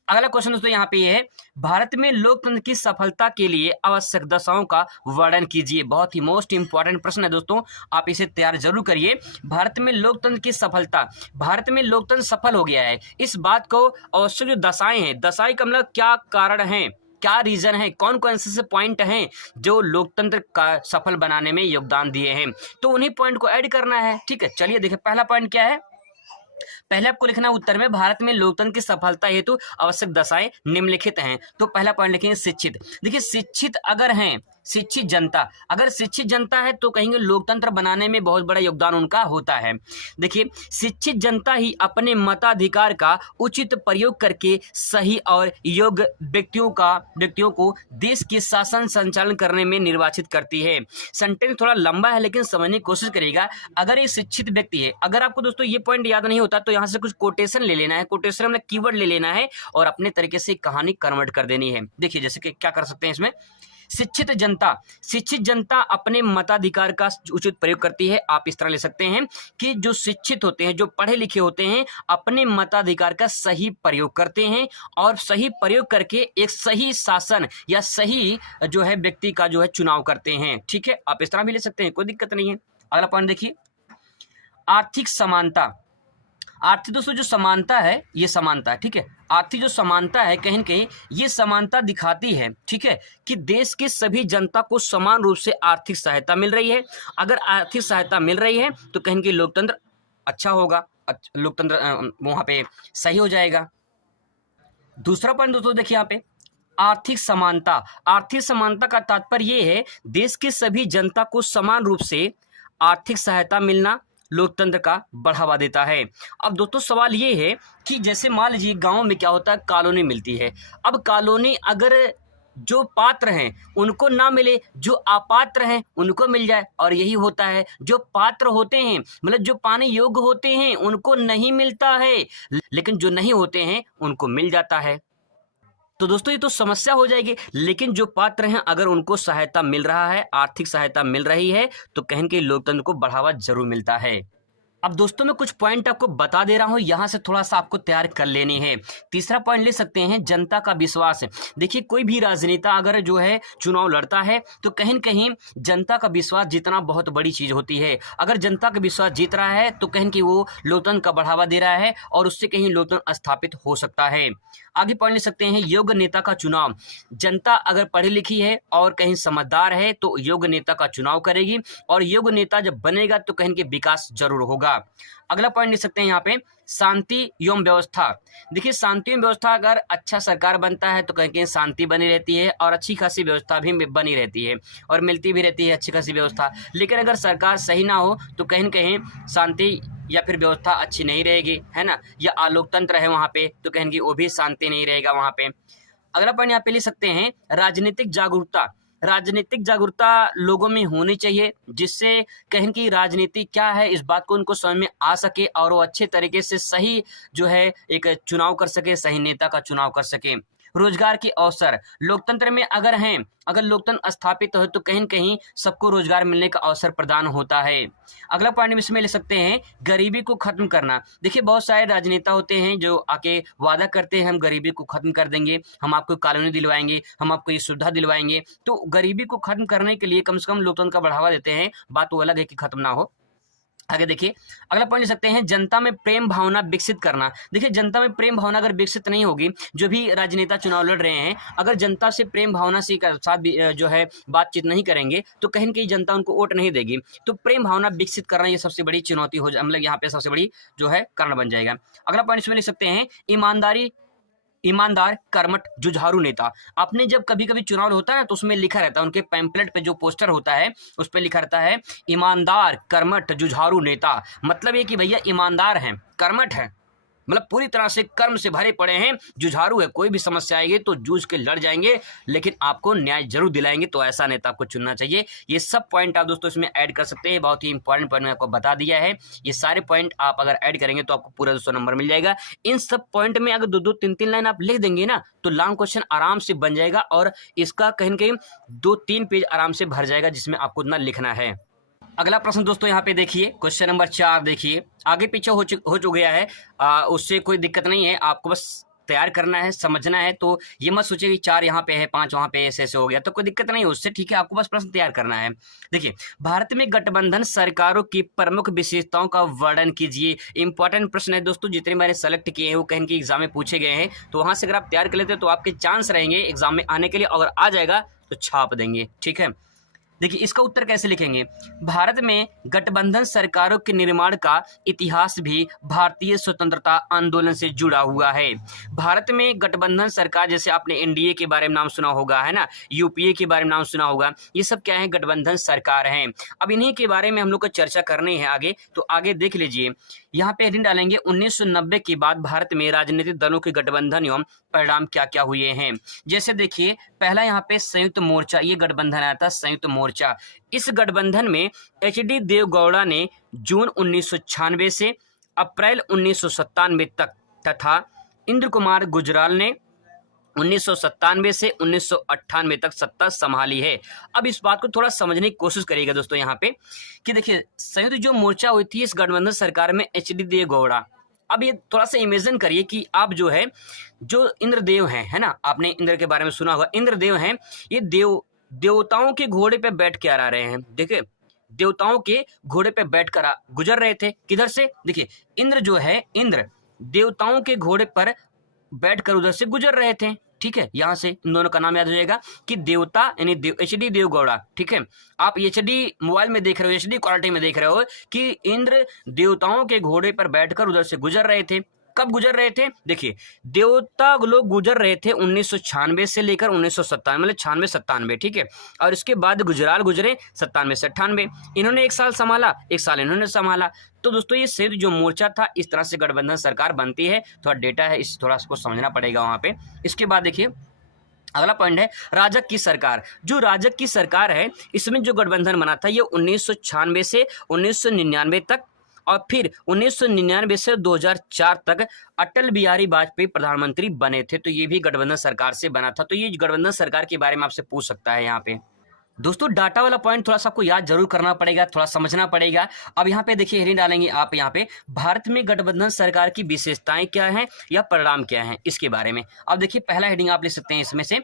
अगला क्वेश्चन दोस्तों यहाँ पे ये है, भारत में लोकतंत्र की सफलता के लिए आवश्यक दशाओं का वर्णन कीजिए। बहुत ही मोस्ट इंपॉर्टेंट प्रश्न है दोस्तों, आप इसे तैयार जरूर करिए। भारत में लोकतंत्र की सफलता, भारत में लोकतंत्र सफल हो गया है, इस बात को आवश्यक जो दशाएं हैं, दशाएं का मतलब क्या कारण है, क्या रीजन है, कौन कौन से पॉइंट हैं जो लोकतंत्र का सफल बनाने में योगदान दिए हैं, तो उन्हीं पॉइंट को ऐड करना है, ठीक है। चलिए देखिए पहला पॉइंट क्या है, पहले आपको लिखना उत्तर में भारत में लोकतंत्र की सफलता हेतु आवश्यक दशाएं निम्नलिखित हैं। तो पहला पॉइंट लिखेंगे शिक्षित। देखिए शिक्षित अगर हैं, शिक्षित जनता, अगर शिक्षित जनता है तो कहेंगे लोकतंत्र बनाने में बहुत बड़ा योगदान उनका होता है। देखिए शिक्षित जनता ही अपने मताधिकार का उचित प्रयोग करके सही और योग्य व्यक्तियों को देश की शासन संचालन करने में निर्वाचित करती है। सेंटेंस थोड़ा लंबा है लेकिन समझने की कोशिश करिएगा। अगर ये शिक्षित व्यक्ति है, अगर आपको दोस्तों ये पॉइंट याद नहीं होता तो यहाँ से कुछ कोटेशन ले लेना है, कोटेशन में कीवर्ड ले लेना है और अपने तरीके से कहानी कन्वर्ट कर देनी है। देखिए जैसे कि क्या कर सकते हैं इसमें, शिक्षित जनता अपने मताधिकार का उचित प्रयोग करती है। आप इस तरह ले सकते हैं कि जो शिक्षित होते हैं, जो पढ़े लिखे होते हैं, अपने मताधिकार का सही प्रयोग करते हैं और सही प्रयोग करके एक सही शासन या सही जो है व्यक्ति का जो है चुनाव करते हैं। ठीक है, आप इस तरह भी ले सकते हैं, कोई दिक्कत नहीं है। अगला पॉइंट देखिए, आर्थिक समानता। आर्थिक दोस्तों जो समानता है, ये समानता है, ठीक है। आर्थिक जो समानता है कहीं न कहीं ये समानता दिखाती है, ठीक है, कि देश के सभी जनता को समान रूप से आर्थिक सहायता मिल रही है। अगर आर्थिक सहायता मिल रही है तो कहीं न कहीं लोकतंत्र अच्छा होगा, लोकतंत्र वहाँ पे सही हो जाएगा। दूसरा पॉइंट दोस्तों देखिए यहाँ पे, आर्थिक समानता। आर्थिक समानता का तात्पर्य ये है देश के सभी जनता को समान रूप से आर्थिक सहायता मिलना लोकतंत्र का बढ़ावा देता है। अब दोस्तों सवाल ये है कि जैसे मान लीजिए गांव में क्या होता है, कॉलोनी मिलती है। अब कॉलोनी अगर जो पात्र हैं उनको ना मिले, जो अपात्र हैं उनको मिल जाए, और यही होता है जो पात्र होते हैं मतलब जो पाने योग्य होते हैं उनको नहीं मिलता है, लेकिन जो नहीं होते हैं उनको मिल जाता है। तो दोस्तों ये तो समस्या हो जाएगी, लेकिन जो पात्र हैं अगर उनको सहायता मिल रहा है, आर्थिक सहायता मिल रही है, तो कहीं के लोकतंत्र को बढ़ावा जरूर मिलता है। अब दोस्तों मैं कुछ पॉइंट आपको बता दे रहा हूं, यहां से थोड़ा सा आपको तैयार कर लेनी है। तीसरा पॉइंट ले सकते हैं, जनता का विश्वास। देखिए कोई भी राजनेता अगर जो है चुनाव लड़ता है तो कहीं न कहीं जनता का विश्वास जीतना बहुत बड़ी चीज होती है। अगर जनता का विश्वास जीत रहा है तो कहीं कि वो लोकतंत्र का बढ़ावा दे रहा है और उससे कहीं लोकतंत्र स्थापित हो सकता है। आगे पॉइंट ले सकते हैं, योग्य नेता का चुनाव। जनता अगर पढ़ी लिखी है और कहीं समझदार है तो योग्य नेता का चुनाव करेगी, और योग्य नेता जब बनेगा तो कहीं के विकास जरूर होगा। अगला पॉइंट ले सकते हैं यहाँ पे, शांति एवं व्यवस्था। देखिए शांति एवं व्यवस्था, अगर अच्छा सरकार बनता है तो कहीं कहीं शांति बनी रहती है और अच्छी खासी व्यवस्था भी बनी रहती है और मिलती भी रहती है अच्छी खासी व्यवस्था। लेकिन अगर सरकार सही ना हो तो कहीं न कहीं शांति या फिर व्यवस्था अच्छी नहीं रहेगी, है ना, या अलोकतंत्र है वहाँ पे तो कहीं कि वो भी शांति नहीं रहेगा वहाँ पे। अगला पॉइंट यहाँ पे ले सकते हैं, राजनीतिक जागरूकता। राजनीतिक जागरूकता लोगों में होनी चाहिए, जिससे कहीं की राजनीति क्या है इस बात को उनको समझ में आ सके और वो अच्छे तरीके से सही जो है एक चुनाव कर सके, सही नेता का चुनाव कर सके। रोजगार के अवसर लोकतंत्र में अगर हैं, अगर लोकतंत्र स्थापित हो तो कहीं न कहीं सबको रोजगार मिलने का अवसर प्रदान होता है। अगला पॉइंट इसमें ले सकते हैं, गरीबी को खत्म करना। देखिए बहुत सारे राजनेता होते हैं जो आके वादा करते हैं हम गरीबी को खत्म कर देंगे, हम आपको कॉलोनी दिलवाएंगे, हम आपको ये सुविधा दिलवाएंगे। तो गरीबी को खत्म करने के लिए कम से कम लोकतंत्र का बढ़ावा देते हैं, बात वो अलग है कि खत्म ना हो। आगे देखिए अगला पॉइंट ले सकते हैं, जनता में प्रेम भावना विकसित करना। देखिए जनता में प्रेम भावना अगर विकसित नहीं होगी, जो भी राजनेता चुनाव लड़ रहे हैं अगर जनता से प्रेम भावना से साथ जो है बातचीत नहीं करेंगे तो कहीं न कहीं जनता उनको वोट नहीं देगी। तो प्रेम भावना विकसित करना ये सबसे बड़ी चुनौती हो जाए, मतलब यहाँ पे सबसे बड़ी जो है कारण बन जाएगा। अगला पॉइंट इसमें ले सकते हैं, ईमानदार कर्मठ जुझारू नेता। आपने जब कभी कभी चुनाव होता है ना तो उसमें लिखा रहता है, उनके पैम्पलेट पे जो पोस्टर होता है उस पर लिखा रहता है ईमानदार कर्मठ जुझारू नेता। मतलब ये कि भैया ईमानदार हैं, कर्मठ हैं, मतलब पूरी तरह से कर्म से भरे पड़े हैं, जुझारू है, कोई भी समस्या आएगी तो जूझ के लड़ जाएंगे लेकिन आपको न्याय जरूर दिलाएंगे। तो ऐसा नेता आपको चुनना चाहिए। ये सब पॉइंट आप दोस्तों इसमें ऐड कर सकते हैं, बहुत ही इंपॉर्टेंट पॉइंट मैं आपको बता दिया है। ये सारे पॉइंट आप अगर ऐड करेंगे तो आपको पूरा 200 नंबर मिल जाएगा। इन सब पॉइंट में अगर 2-2 3-3 लाइन आप लिख देंगे ना तो लॉन्ग क्वेश्चन आराम से बन जाएगा और इसका कहीं न कहीं 2-3 पेज आराम से भर जाएगा जिसमें आपको इतना लिखना है। अगला प्रश्न दोस्तों यहाँ पे देखिए, क्वेश्चन नंबर 4 देखिए, आगे पीछे हो चुक गया है, उससे कोई दिक्कत नहीं है, आपको बस तैयार करना है, समझना है। तो ये मत सोचिए कि 4 यहाँ पे है 5 वहाँ पे ऐसे हो गया, तो कोई दिक्कत नहीं है उससे, ठीक है, आपको बस प्रश्न तैयार करना है। देखिए भारत में गठबंधन सरकारों की प्रमुख विशेषताओं का वर्णन कीजिए। इंपॉर्टेंट प्रश्न है दोस्तों, जितने मैंने सेलेक्ट किए हैं वो कहीं के एग्जाम में पूछे गए हैं, तो वहाँ से अगर आप तैयार कर लेते हो तो आपके चांस रहेंगे एग्जाम में आने के लिए, अगर आ जाएगा तो छाप देंगे, ठीक है। देखिए इसका उत्तर कैसे लिखेंगे, भारत में गठबंधन सरकारों के निर्माण का इतिहास भी भारतीय स्वतंत्रता आंदोलन से जुड़ा हुआ है। भारत में गठबंधन सरकार, जैसे आपने एनडीए के बारे में नाम सुना होगा, है ना, यूपीए के बारे में नाम सुना होगा, ये सब क्या है, गठबंधन सरकार हैं। अब इन्हीं के बारे में हम लोग को चर्चा करनी है आगे, तो आगे देख लीजिए। यहाँ पे हेडिंग डालेंगे 1990 के बाद भारत में राजनीतिक दलों के गठबंधन एवं परिणाम क्या क्या हुए हैं। जैसे देखिए पहला यहाँ पे संयुक्त मोर्चा, ये गठबंधन आया था संयुक्त मोर्चा। इस गठबंधन में एचडी देवगौड़ा ने जून 1996 से अप्रैल 1997 तक तथा इंद्र कुमार गुजराल ने 1997 से 1998 तक सत्ता संभाली है। अब इस बात को थोड़ा समझने की कोशिश करिएगा दोस्तों यहाँ पे कि देखिए संयुक्त जो मोर्चा हुई थी इस गठबंधन सरकार में एच.डी. देवेगौड़ा। अब ये थोड़ा सा इमेजिन करिए कि आप जो है जो इंद्रदेव हैं, है ना, आपने इंद्र के बारे में सुना होगा, इंद्रदेव हैं, ये देवताओं के घोड़े पे बैठ के आ रहे हैं। देखिए देवताओं के घोड़े पे बैठ कर गुजर रहे थे। किधर से? देखिए इंद्र जो है, इंद्र देवताओं के घोड़े पर बैठकर उधर से गुजर रहे थे। ठीक है, यहां से इन दोनों का नाम याद हो जाएगा कि देवता यानी एच.डी. देवेगौड़ा। ठीक है, आप एच.डी. मोबाइल में देख रहे हो, एच.डी. क्वालिटी में देख रहे हो कि इंद्र देवताओं के घोड़े पर बैठकर उधर से गुजर रहे थे। कब गुजर रहे थे? देखिए देवता लोग गुजर रहे थे 1996 से लेकर 1997, मतलब 96-97। ठीक है, और इसके बाद गुजराल गुजरे 97 से 98। इन्होंने एक साल संभाला, एक साल इन्होंने संभाला। तो दोस्तों ये संयुक्त जो मोर्चा था, इस तरह से गठबंधन सरकार बनती है। थोड़ा डेटा है, इस थोड़ा इसको समझना पड़ेगा वहां पे। इसके बाद देखिए अगला पॉइंट है राजग की सरकार। जो राजग की सरकार है इसमें जो गठबंधन बना था ये 1996 से 1999 तक, और फिर 1999 से 2004 तक अटल बिहारी वाजपेयी प्रधानमंत्री बने थे। तो ये भी गठबंधन सरकार से बना था। तो ये गठबंधन सरकार के बारे में आपसे पूछ सकता है यहाँ पे। दोस्तों डाटा वाला पॉइंट थोड़ा सा आपको याद जरूर करना पड़ेगा, थोड़ा समझना पड़ेगा। अब यहाँ पे देखिए हेडिंग डालेंगे आप यहाँ पे, भारत में गठबंधन सरकार की विशेषताएं क्या हैं या परिणाम क्या हैं, इसके बारे में। अब देखिए पहला हेडिंग आप ले सकते हैं इसमें से,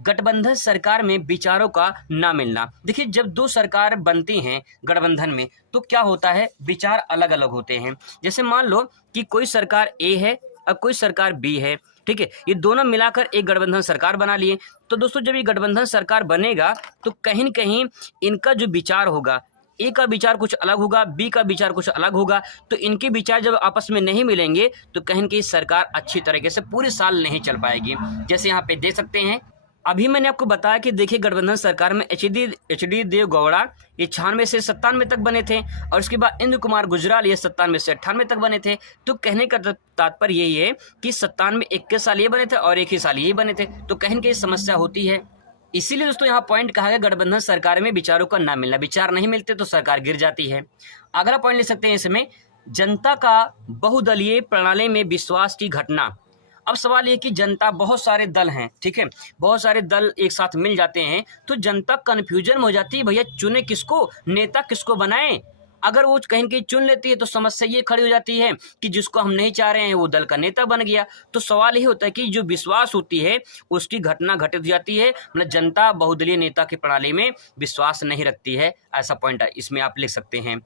गठबंधन सरकार में विचारों का ना मिलना। देखिए जब दो सरकार बनती हैं गठबंधन में तो क्या होता है, विचार अलग अलग होते हैं। जैसे मान लो कि कोई सरकार ए है और कोई सरकार बी है। ठीक है, ये दोनों मिलाकर एक गठबंधन सरकार बना लिए। तो दोस्तों जब ये गठबंधन सरकार बनेगा तो कहीं न कहीं इनका जो विचार होगा, ए का विचार कुछ अलग होगा, बी का विचार कुछ अलग होगा। तो इनके विचार जब आपस में नहीं मिलेंगे तो कहीं न कहीं सरकार अच्छी तरीके से पूरे साल नहीं चल पाएगी। जैसे यहाँ पे देख सकते हैं, अभी मैंने आपको बताया कि देखिए गठबंधन सरकार में एच.डी. देवेगौड़ा ये 96 से 97 तक बने थे, और उसके बाद इंद्र कुमार गुजराल ये 97 से 98 तक बने थे। तो कहने का तात्पर्य यही है कि 97 21 साल ये बने थे और एक ही साल ये बने थे। तो कहीं न कहीं समस्या होती है। इसीलिए दोस्तों यहाँ पॉइंट कहा गया गठबंधन सरकार में विचारों का ना मिलना। विचार नहीं मिलते तो सरकार गिर जाती है। अगला पॉइंट ले सकते हैं इसमें, जनता का बहुदलीय प्रणाली में विश्वास की घटना। अब सवाल ये कि जनता, बहुत सारे दल हैं, ठीक है, बहुत सारे दल एक साथ मिल जाते हैं तो जनता कन्फ्यूजन में हो जाती है, भैया चुने किसको, नेता किसको बनाएं। अगर वो कहीं कहीं चुन लेती है तो समस्या ये खड़ी हो जाती है कि जिसको हम नहीं चाह रहे हैं वो दल का नेता बन गया। तो सवाल ये होता है कि जो विश्वास होती है उसकी घटना घटित हो जाती है, मतलब जनता बहुदलीय नेता की प्रणाली में विश्वास नहीं रखती है। ऐसा पॉइंट इसमें आप लिख सकते हैं।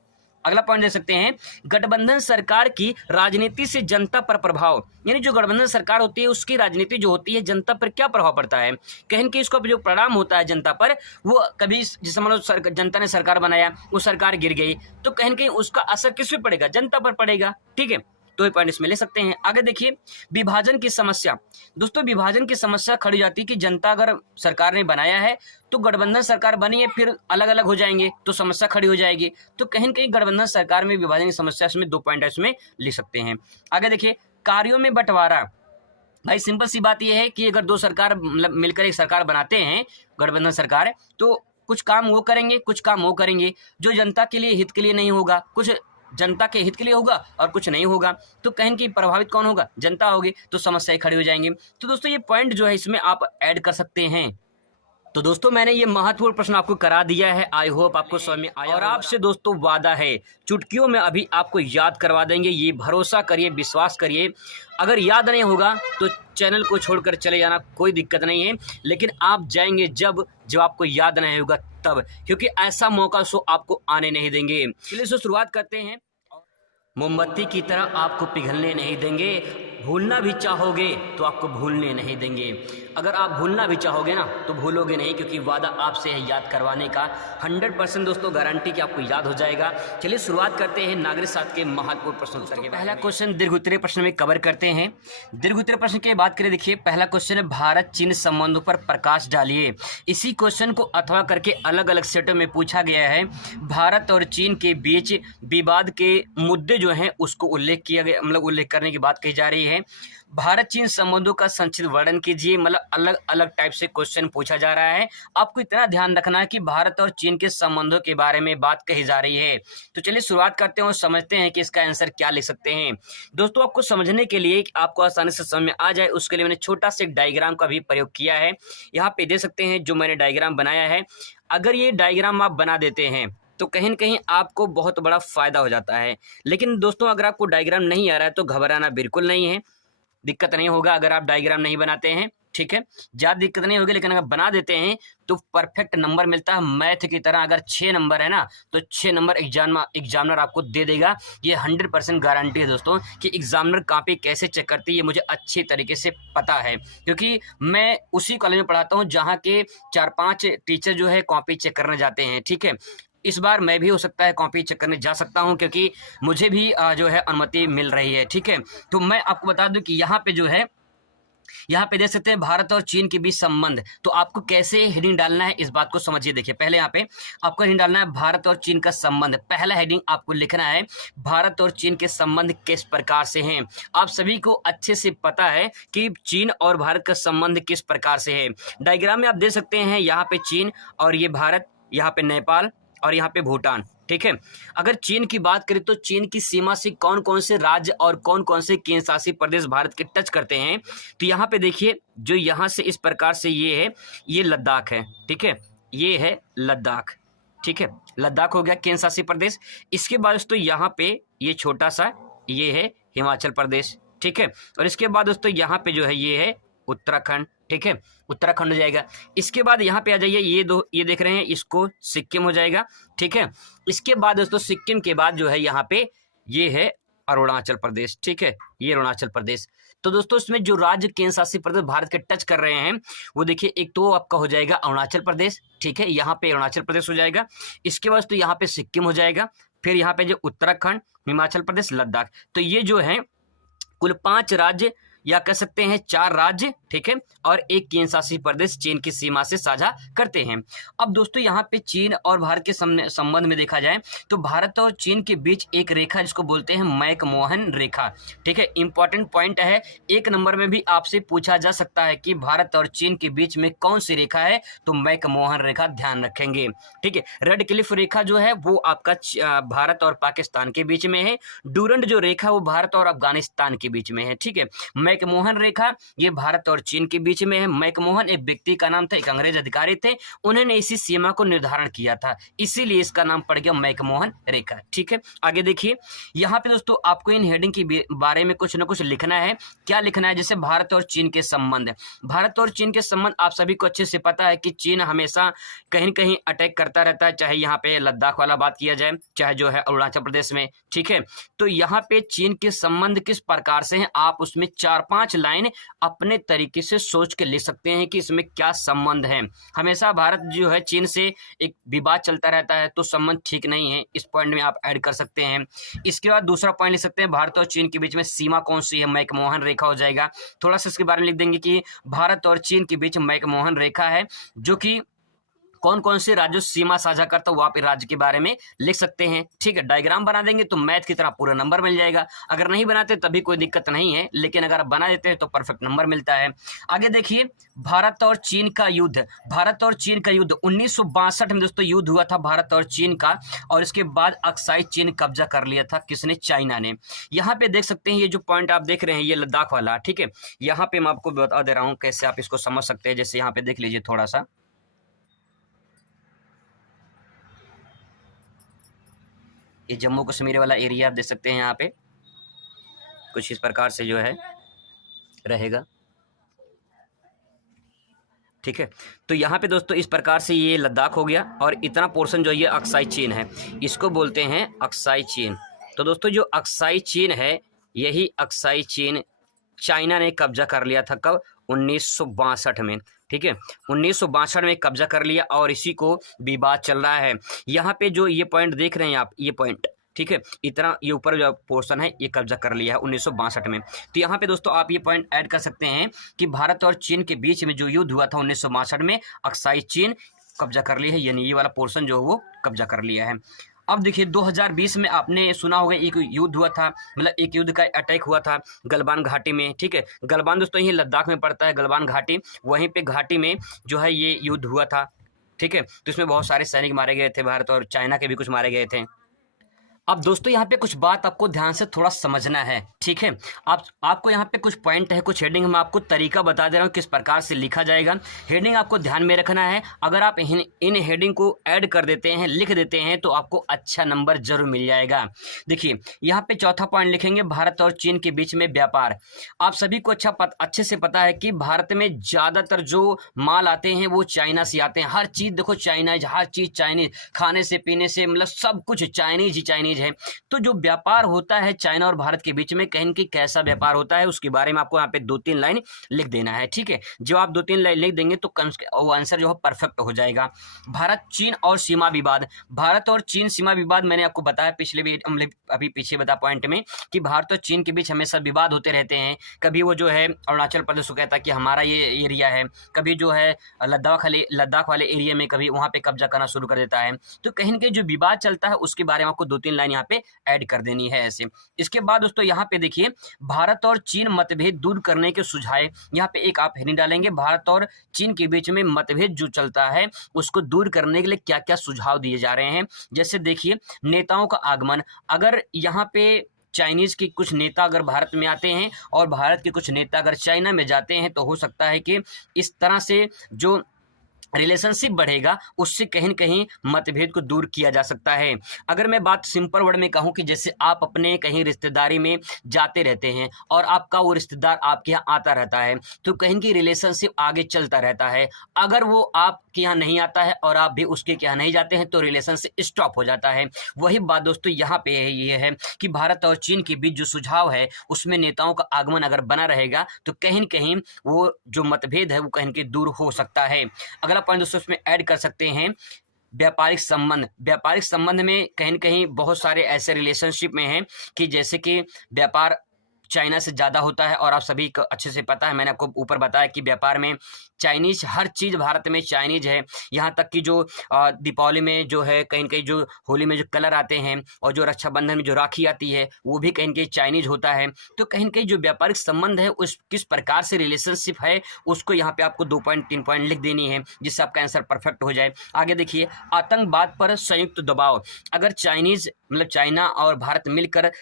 अगला पॉइंट दे सकते हैं, गठबंधन सरकार की राजनीति से जनता पर प्रभाव। यानी जो गठबंधन सरकार होती है उसकी राजनीति जो होती है जनता पर क्या प्रभाव पड़ता है। कहीं कि इसका जो परिणाम होता है जनता पर, वो कभी जैसे मान लो जनता ने सरकार बनाया, वो सरकार गिर गई, तो कहीं कहीं उसका असर किस पे पड़ेगा, जनता पर पड़ेगा। ठीक है, तो ये पॉइंट इसमें ले सकते हैं। आगे देखिए विभाजन की समस्या। दोस्तों विभाजन की समस्या खड़ी जाती है कि जनता अगर सरकार ने बनाया है तो गठबंधन सरकार बनी है, फिर अलग अलग हो जाएंगे तो समस्या खड़ी हो जाएगी। तो कहीं न कहीं गठबंधन सरकार में विभाजन की समस्या, इसमें 2 पॉइंट इसमें लिख सकते हैं। आगे देखिए कार्यों में बंटवारा। भाई सिंपल सी बात यह है कि अगर दो सरकार मतलब मिलकर एक सरकार बनाते हैं गठबंधन सरकार, तो कुछ काम वो करेंगे, कुछ काम वो करेंगे, जो जनता के लिए हित के लिए नहीं होगा, कुछ जनता के हित के लिए होगा और कुछ नहीं होगा। तो कहीं की प्रभावित कौन होगा, जनता होगी, तो समस्याएं खड़ी हो जाएंगी। तो दोस्तों ये पॉइंट जो है इसमें आप ऐड कर सकते हैं। तो दोस्तों मैंने ये महत्वपूर्ण प्रश्न आपको करा दिया है, आई होप आपको समझ में आया। और आपसे दोस्तों वादा है चुटकियों में अभी आपको याद करवा देंगे, ये भरोसा करिए, विश्वास करिए। अगर याद नहीं होगा तो चैनल को छोड़कर चले जाना, कोई दिक्कत नहीं है, लेकिन आप जाएंगे जब आपको याद नहीं होगा तब, क्योंकि ऐसा मौका सो आपको आने नहीं देंगे। चलिए सो शुरुआत करते हैं। मोमबत्ती की तरह आपको पिघलने नहीं देंगे, भूलना भी चाहोगे तो आपको भूलने नहीं देंगे। अगर आप भूलना भी चाहोगे ना तो भूलोगे नहीं, क्योंकि वादा आपसे है याद करवाने का। 100% दोस्तों गारंटी कि आपको याद हो जाएगा। चलिए शुरुआत करते हैं नागरिक शास्त्र के महत्वपूर्ण प्रश्नोत्तर के। पहला क्वेश्चन दीर्घोत्तरीय प्रश्न में कवर करते हैं। दीर्घोत्तरीय प्रश्न की बात करें, देखिए पहला क्वेश्चन है भारत चीन संबंधों पर प्रकाश डालिए। इसी क्वेश्चन को अथवा करके अलग अलग सेटों में पूछा गया है। भारत और चीन के बीच विवाद के मुद्दे जो हैं उसको उल्लेख किया गया, मतलब उल्लेख करने की बात कही जा रही है। भारत चीन संबंधों का संक्षिप्त वर्णन कीजिए। मतलब अलग अलग टाइप से क्वेश्चन पूछा जा रहा है। आपको इतना ध्यान रखना है कि भारत और चीन के संबंधों के बारे में बात कही जा रही है। तो चलिए शुरुआत करते हैं और समझते हैं कि इसका आंसर क्या लिख सकते हैं। दोस्तों, आपको समझने के लिए, आपको आसानी से समझ में आ जाए, उसके लिए मैंने छोटा सा एक डायग्राम का भी प्रयोग किया है। यहाँ पे दे सकते हैं जो मैंने डायग्राम बनाया है। अगर ये डायग्राम आप बना देते हैं तो कहीं न कहीं आपको बहुत बड़ा फ़ायदा हो जाता है। लेकिन दोस्तों, अगर आपको डायग्राम नहीं आ रहा है तो घबराना बिल्कुल नहीं है, दिक्कत नहीं होगा अगर आप डायग्राम नहीं बनाते हैं, ठीक है? ज़्यादा दिक्कत नहीं होगी, लेकिन अगर बना देते हैं तो परफेक्ट नंबर मिलता है मैथ की तरह। अगर 6 नंबर है ना, तो 6 नंबर एग्जामिनर आपको दे देगा। ये 100% गारंटी है दोस्तों कि एग्जामिनर कॉपी कैसे चेक करती है, ये मुझे अच्छी तरीके से पता है, क्योंकि मैं उसी कॉलेज में पढ़ाता हूँ जहाँ के 4-5 टीचर जो है कॉपी चेक करने जाते हैं, ठीक है? इस बार मैं भी हो सकता है कॉपी चेक करने जा सकता हूं, क्योंकि मुझे भी जो है अनुमति मिल रही है, ठीक है? तो मैं आपको बता दूं कि यहाँ पे जो है, यहाँ पे देख सकते हैं भारत और चीन के बीच संबंध। तो आपको कैसे हेडिंग डालना है इस बात को समझिए। देखिए, पहले यहाँ पे आपको हेडिंग डालना है भारत और चीन का संबंध। पहला हेडिंग आपको लिखना है भारत और चीन के संबंध किस प्रकार से हैं। आप सभी को अच्छे से पता है कि चीन और भारत का संबंध किस प्रकार से है। डायग्राम में आप देख सकते हैं, यहाँ पे चीन और ये भारत, यहाँ पे नेपाल और यहाँ पे भूटान, ठीक है? अगर चीन की बात करें तो चीन की सीमा से कौन कौन से राज्य और कौन कौन से केंद्र शासित प्रदेश भारत के टच करते हैं, तो यहाँ पे देखिए, जो यहाँ से इस प्रकार से ये है, ये लद्दाख है, ठीक है? ये है लद्दाख, ठीक है? लद्दाख हो गया केंद्र शासित प्रदेश। इसके बाद दोस्तों यहाँ पे ये छोटा सा ये है हिमाचल प्रदेश, ठीक है? और इसके बाद दोस्तों यहाँ पे जो है ये है उत्तराखंड, ठीक है? उत्तराखंड हो जाएगा। इसके बाद यहाँ पे आ जाइए, ये देख रहे हैं, इसको सिक्किम हो जाएगा, ठीक है? इसके बाद दोस्तों सिक्किम के बाद जो है यहाँ पे ये है अरुणाचल प्रदेश, ठीक है? ये अरुणाचल प्रदेश। तो दोस्तों, इसमें जो राज्य केंद्र शासित प्रदेश भारत के टच कर रहे हैं वो देखिए, एक तो आपका हो जाएगा अरुणाचल प्रदेश, ठीक है? यहाँ पे अरुणाचल प्रदेश हो जाएगा। इसके बाद तो यहाँ पे सिक्किम हो जाएगा। फिर यहाँ पे जो उत्तराखंड, हिमाचल प्रदेश, लद्दाख। तो ये जो है कुल 5 राज्य, या कह सकते हैं 4 राज्य, ठीक है? और एक केंद्र शासित प्रदेश चीन की सीमा से साझा करते हैं। अब दोस्तों, यहाँ पे चीन और भारत के संबंध में देखा जाए तो भारत और चीन के बीच एक रेखा जिसको बोलते हैं मैकमोहन रेखा, ठीक है? इंपॉर्टेंट पॉइंट है, 1 नंबर में भी आपसे पूछा जा सकता है कि भारत और चीन के बीच में कौन सी रेखा है, तो मैकमोहन रेखा ध्यान रखेंगे, ठीक है? रेड क्लिफ रेखा जो है वो आपका भारत और पाकिस्तान के बीच में है। डूरंड जो रेखा वो भारत और अफगानिस्तान के बीच में है, ठीक है? मैकमोहन रेखा ये भारत और चीन के बीच में है। मैकमोहन एक व्यक्ति का नाम था, एक अंग्रेज अधिकारी थे, उन्होंने इसी सीमा को निर्धारण किया था, इसीलिए इसका नाम पड़ गया मैकमोहन रेखा, ठीक है? आगे देखिए, यहाँ पे दोस्तों आपको इन हेडिंग के बारे में कुछ न कुछ लिखना है। क्या लिखना है? जैसे भारत और चीन के संबंध। भारत और चीन के संबंध आप सभी को अच्छे से पता है कि चीन हमेशा कहीं न कहीं अटैक करता रहता है, चाहे यहाँ पे लद्दाख वाला बात किया जाए, चाहे जो है अरुणाचल प्रदेश में, ठीक है? तो यहाँ पे चीन के संबंध किस प्रकार से हैं, आप उसमें 4-5 लाइन अपने तरीके से सोच के लिख सकते हैं कि इसमें क्या संबंध है। हमेशा भारत जो है चीन से एक विवाद चलता रहता है, तो संबंध ठीक नहीं है, इस पॉइंट में आप ऐड कर सकते हैं। इसके बाद दूसरा पॉइंट लिख सकते हैं, भारत और चीन के बीच में सीमा कौन सी है, मैकमोहन रेखा हो जाएगा। थोड़ा सा इसके बारे में लिख देंगे कि भारत और चीन के बीच मैकमोहन रेखा है, जो कि कौन कौन से राज्यों सीमा साझा करता है, वहाँ पे राज्य के बारे में लिख सकते हैं, ठीक है? डायग्राम बना देंगे तो मैथ की तरह पूरा नंबर मिल जाएगा। अगर नहीं बनाते तभी कोई दिक्कत नहीं है, लेकिन अगर आप बना देते हैं तो परफेक्ट नंबर मिलता है। आगे देखिए, भारत और चीन का युद्ध। भारत और चीन का युद्ध 1962 में दोस्तों युद्ध हुआ था भारत और चीन का, और इसके बाद अक्साई चीन कब्जा कर लिया था, किसने? चाइना ने। यहाँ पे देख सकते हैं, ये जो पॉइंट आप देख रहे हैं ये लद्दाख वाला, ठीक है? यहाँ पे मैं आपको बता दे रहा हूँ कैसे आप इसको समझ सकते हैं। जैसे यहाँ पे देख लीजिए थोड़ा सा, ये जम्मू कश्मीर वाला एरिया आप देख सकते हैं, यहाँ पे कुछ इस प्रकार से जो है रहेगा, ठीक है? तो यहाँ पे दोस्तों इस प्रकार से ये लद्दाख हो गया, और इतना पोर्शन जो ये अक्साई चीन है, इसको बोलते हैं अक्साई चीन। तो दोस्तों जो अक्साई चीन है, यही अक्साई चीन चाइना ने कब्जा कर लिया था। कब? 1962 में, ठीक है? 1962 में कब्जा कर लिया, और इसी को विवाद चल रहा है। यहाँ पे जो ये पॉइंट देख रहे हैं आप, ये पॉइंट, ठीक है? इतना ये ऊपर जो पोर्शन है ये कब्जा कर लिया है 1962 में। तो यहाँ पे दोस्तों आप ये पॉइंट ऐड कर सकते हैं कि भारत और चीन के बीच में जो युद्ध हुआ था 1962 में, अक्साई चीन कब्जा कर लिया है, यानी ये वाला पोर्शन जो है वो कब्जा कर लिया है। अब देखिए 2020 में आपने सुना होगा एक युद्ध हुआ था, मतलब एक युद्ध का अटैक हुआ था गलवान घाटी में, ठीक है। गलवान दोस्तों ये लद्दाख में पड़ता है, गलवान घाटी, वहीं पे घाटी में जो है ये युद्ध हुआ था, ठीक है। तो इसमें बहुत सारे सैनिक मारे गए थे, भारत और चाइना के भी कुछ मारे गए थे। अब दोस्तों यहाँ पे कुछ बात आपको ध्यान से थोड़ा समझना है, ठीक है। आपको यहाँ पे कुछ पॉइंट है, कुछ हेडिंग, मैं आपको तरीका बता दे रहा हूँ किस प्रकार से लिखा जाएगा। हेडिंग आपको ध्यान में रखना है। अगर आप इन हेडिंग को ऐड कर देते हैं, लिख देते हैं, तो आपको अच्छा नंबर जरूर मिल जाएगा। देखिए यहाँ पे चौथा पॉइंट लिखेंगे, भारत और चीन के बीच में व्यापार। आप सभी को अच्छे से पता है कि भारत में ज़्यादातर जो माल आते हैं वो चाइना से आते हैं। हर चीज़ देखो चाइनीज, हर चीज़ चाइनीज, खाने से पीने से मतलब सब कुछ चाइनीज ही चाइनीज है। तो जो व्यापार होता है चाइना और भारत के बीच में, कहीं कि कैसा व्यापार होता है उसके बारे में आपको यहाँ पे 2-3 लाइन लिख देना है, ठीक है। जो आप 2-3 लाइन लिख देंगे तो वो आंसर जो है परफेक्ट हो जाएगा। भारत चीन और सीमा विवाद, भारत और चीन सीमा विवाद, मैंने आपको बताया पिछले भी, अभी पीछे बता पॉइंट में कि भारत और चीन के बीच हमेशा विवाद होते रहते हैं। कभी वो जो है अरुणाचल प्रदेश को कहता है कि हमारा ये एरिया है, कभी जो है लद्दाख वाले एरिया में कभी वहाँ पे कब्जा करना शुरू कर देता है। तो कहीं ना कहीं जो विवाद चलता है उसके बारे में आपको 2-3 लाइन यहाँ पे ऐड कर देनी है ऐसे। इसके बाद दोस्तों यहाँ पे देखिए, भारत और चीन मतभेद दूर करने के सुझाव, यहाँ पे एक आप हेडिंग डालेंगे, भारत और चीन के बीच में मतभेद जो चलता है उसको दूर करने के लिए क्या क्या सुझाव दिए जा रहे हैं। जैसे देखिए नेताओं का आगमन, अगर यहाँ पे चाइनीज के कुछ नेता अगर भारत में आते हैं और भारत के कुछ नेता अगर चाइना में जाते हैं तो हो सकता है कि इस तरह से जो रिलेशनशिप बढ़ेगा उससे कहीं न कहीं मतभेद को दूर किया जा सकता है। अगर मैं बात सिंपल वर्ड में कहूँ कि जैसे आप अपने कहीं रिश्तेदारी में जाते रहते हैं और आपका वो रिश्तेदार आपके यहाँ आता रहता है, तो कहीं की रिलेशनशिप आगे चलता रहता है। अगर वो आपके यहाँ नहीं आता है और आप भी उसके यहाँ नहीं जाते हैं तो रिलेशनशिप स्टॉप हो जाता है। वही बात दोस्तों यहाँ पे ये है कि भारत और चीन के बीच जो सुझाव है उसमें नेताओं का आगमन अगर बना रहेगा तो कहीं न कहीं वो जो मतभेद है वो कहीं के दूर हो सकता है। अगला पॉइंट दोस्तों इसमें ऐड कर सकते हैं, व्यापारिक संबंध। व्यापारिक संबंध में कहीं न कहीं बहुत सारे ऐसे रिलेशनशिप में हैं कि जैसे कि व्यापार चाइना से ज़्यादा होता है और आप सभी को अच्छे से पता है, मैंने आपको ऊपर बताया कि व्यापार में चाइनीज, हर चीज़ भारत में चाइनीज है। यहाँ तक कि जो दीपावली में जो है कहीं न कहीं जो होली में जो कलर आते हैं और जो रक्षाबंधन में जो राखी आती है वो भी कहीं न कहीं चाइनीज होता है। तो कहीं न कहीं जो व्यापारिक संबंध है उस किस प्रकार से रिलेशनशिप है उसको यहाँ पे आपको 2 पॉइंट 3 पॉइंट लिख देनी है जिससे आपका आंसर परफेक्ट हो जाए। आगे देखिए, आतंकवाद पर संयुक्त दबाव, अगर चाइनीज मतलब चाइना और भारत मिलकर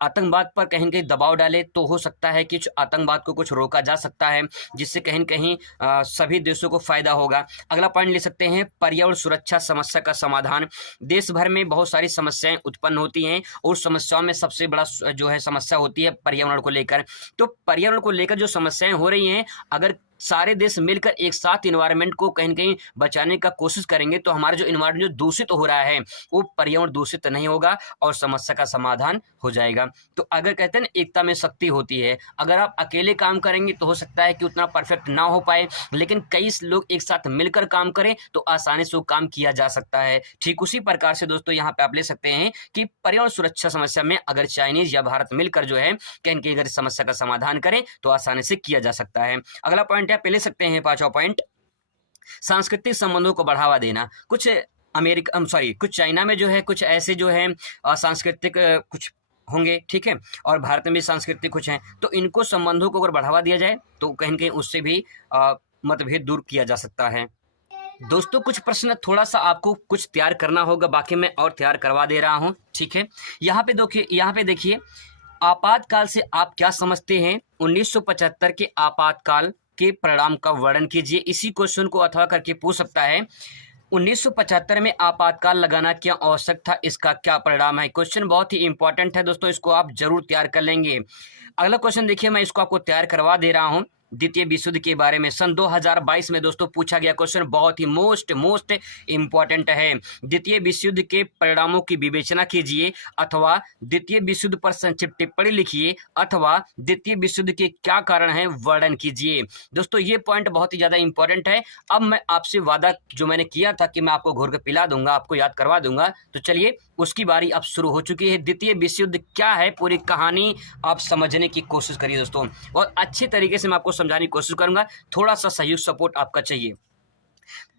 आतंकवाद पर कहीं न कहीं दबाव डाले तो हो सकता है कि आतंकवाद को कुछ रोका जा सकता है, जिससे कहीं न कहीं सभी देशों को फायदा होगा। अगला पॉइंट ले सकते हैं, पर्यावरण सुरक्षा समस्या का समाधान। देश भर में बहुत सारी समस्याएं उत्पन्न होती हैं और समस्याओं में सबसे बड़ा जो है समस्या होती है पर्यावरण को लेकर। तो पर्यावरण को लेकर जो समस्याएं हो रही हैं, अगर सारे देश मिलकर एक साथ इन्वायरमेंट को कहीं न कहीं बचाने का कोशिश करेंगे तो हमारा जो इन्वायरमेंट जो दूषित हो रहा है वो पर्यावरण दूषित नहीं होगा और समस्या का समाधान हो जाएगा। तो अगर कहते हैं ना एकता में शक्ति होती है, अगर आप अकेले काम करेंगे तो हो सकता है कि उतना परफेक्ट ना हो पाए, लेकिन कई लोग एक साथ मिलकर काम करें तो आसानी से वो काम किया जा सकता है। ठीक उसी प्रकार से दोस्तों यहाँ पे आप ले सकते हैं कि पर्यावरण सुरक्षा समस्या में अगर चाइनीज या भारत मिलकर जो है कहीं न कहीं अगर समस्या का समाधान करें तो आसानी से किया जा सकता है। अगला पॉइंट आप ले सकते हैं 5वां पॉइंट, सांस्कृतिक संबंधों को बढ़ावा देना। कुछ कुछ चाइना में जो है कुछ ऐसे जो है सांस्कृतिक कुछ होंगे, ठीक है, और भारत में भी सांस्कृतिक कुछ हैं, तो इनको संबंधों को अगर बढ़ावा दिया जाए तो कहीं न कहीं उससे भी मतभेद दूर किया जा सकता है। दोस्तों कुछ प्रश्न थोड़ा सा आपको कुछ तैयार करना होगा, बाकी मैं और तैयार करवा दे रहा हूँ, ठीक है। यहाँ पे देखिए आपातकाल से आप क्या समझते हैं? 1975 के आपातकाल के परिणाम का वर्णन कीजिए। इसी क्वेश्चन को अथवा करके पूछ सकता है, 1975 में आपातकाल लगाना क्या आवश्यक था, इसका क्या परिणाम है। क्वेश्चन बहुत ही इंपॉर्टेंट है दोस्तों, इसको आप जरूर तैयार कर लेंगे। अगला क्वेश्चन देखिए, मैं इसको आपको तैयार करवा दे रहा हूं, द्वितीय विश्व युद्ध के बारे में। सन 2022 में दोस्तों पूछा गया क्वेश्चन, बहुत ही मोस्ट इंपॉर्टेंट है। द्वितीय विश्व युद्ध के परिणामों की विवेचना कीजिए अथवा द्वितीय विश्व युद्ध पर संक्षिप्त टिप्पणी लिखिए अथवा द्वितीय विश्व युद्ध के क्या कारण है वर्णन कीजिए। दोस्तों ये पॉइंट बहुत ही ज्यादा इंपॉर्टेंट है। अब मैं आपसे वादा जो मैंने किया था कि मैं आपको घोर के पिला दूंगा, आपको याद करवा दूंगा, तो चलिए उसकी बारी अब शुरू हो चुकी है। द्वितीय विश्व युद्ध क्या है, पूरी कहानी आप समझने की कोशिश करिए दोस्तों, बहुत अच्छे तरीके से मैं आपको समझाने की कोशिश करूंगा, थोड़ा सा सहयोग सपोर्ट आपका चाहिए।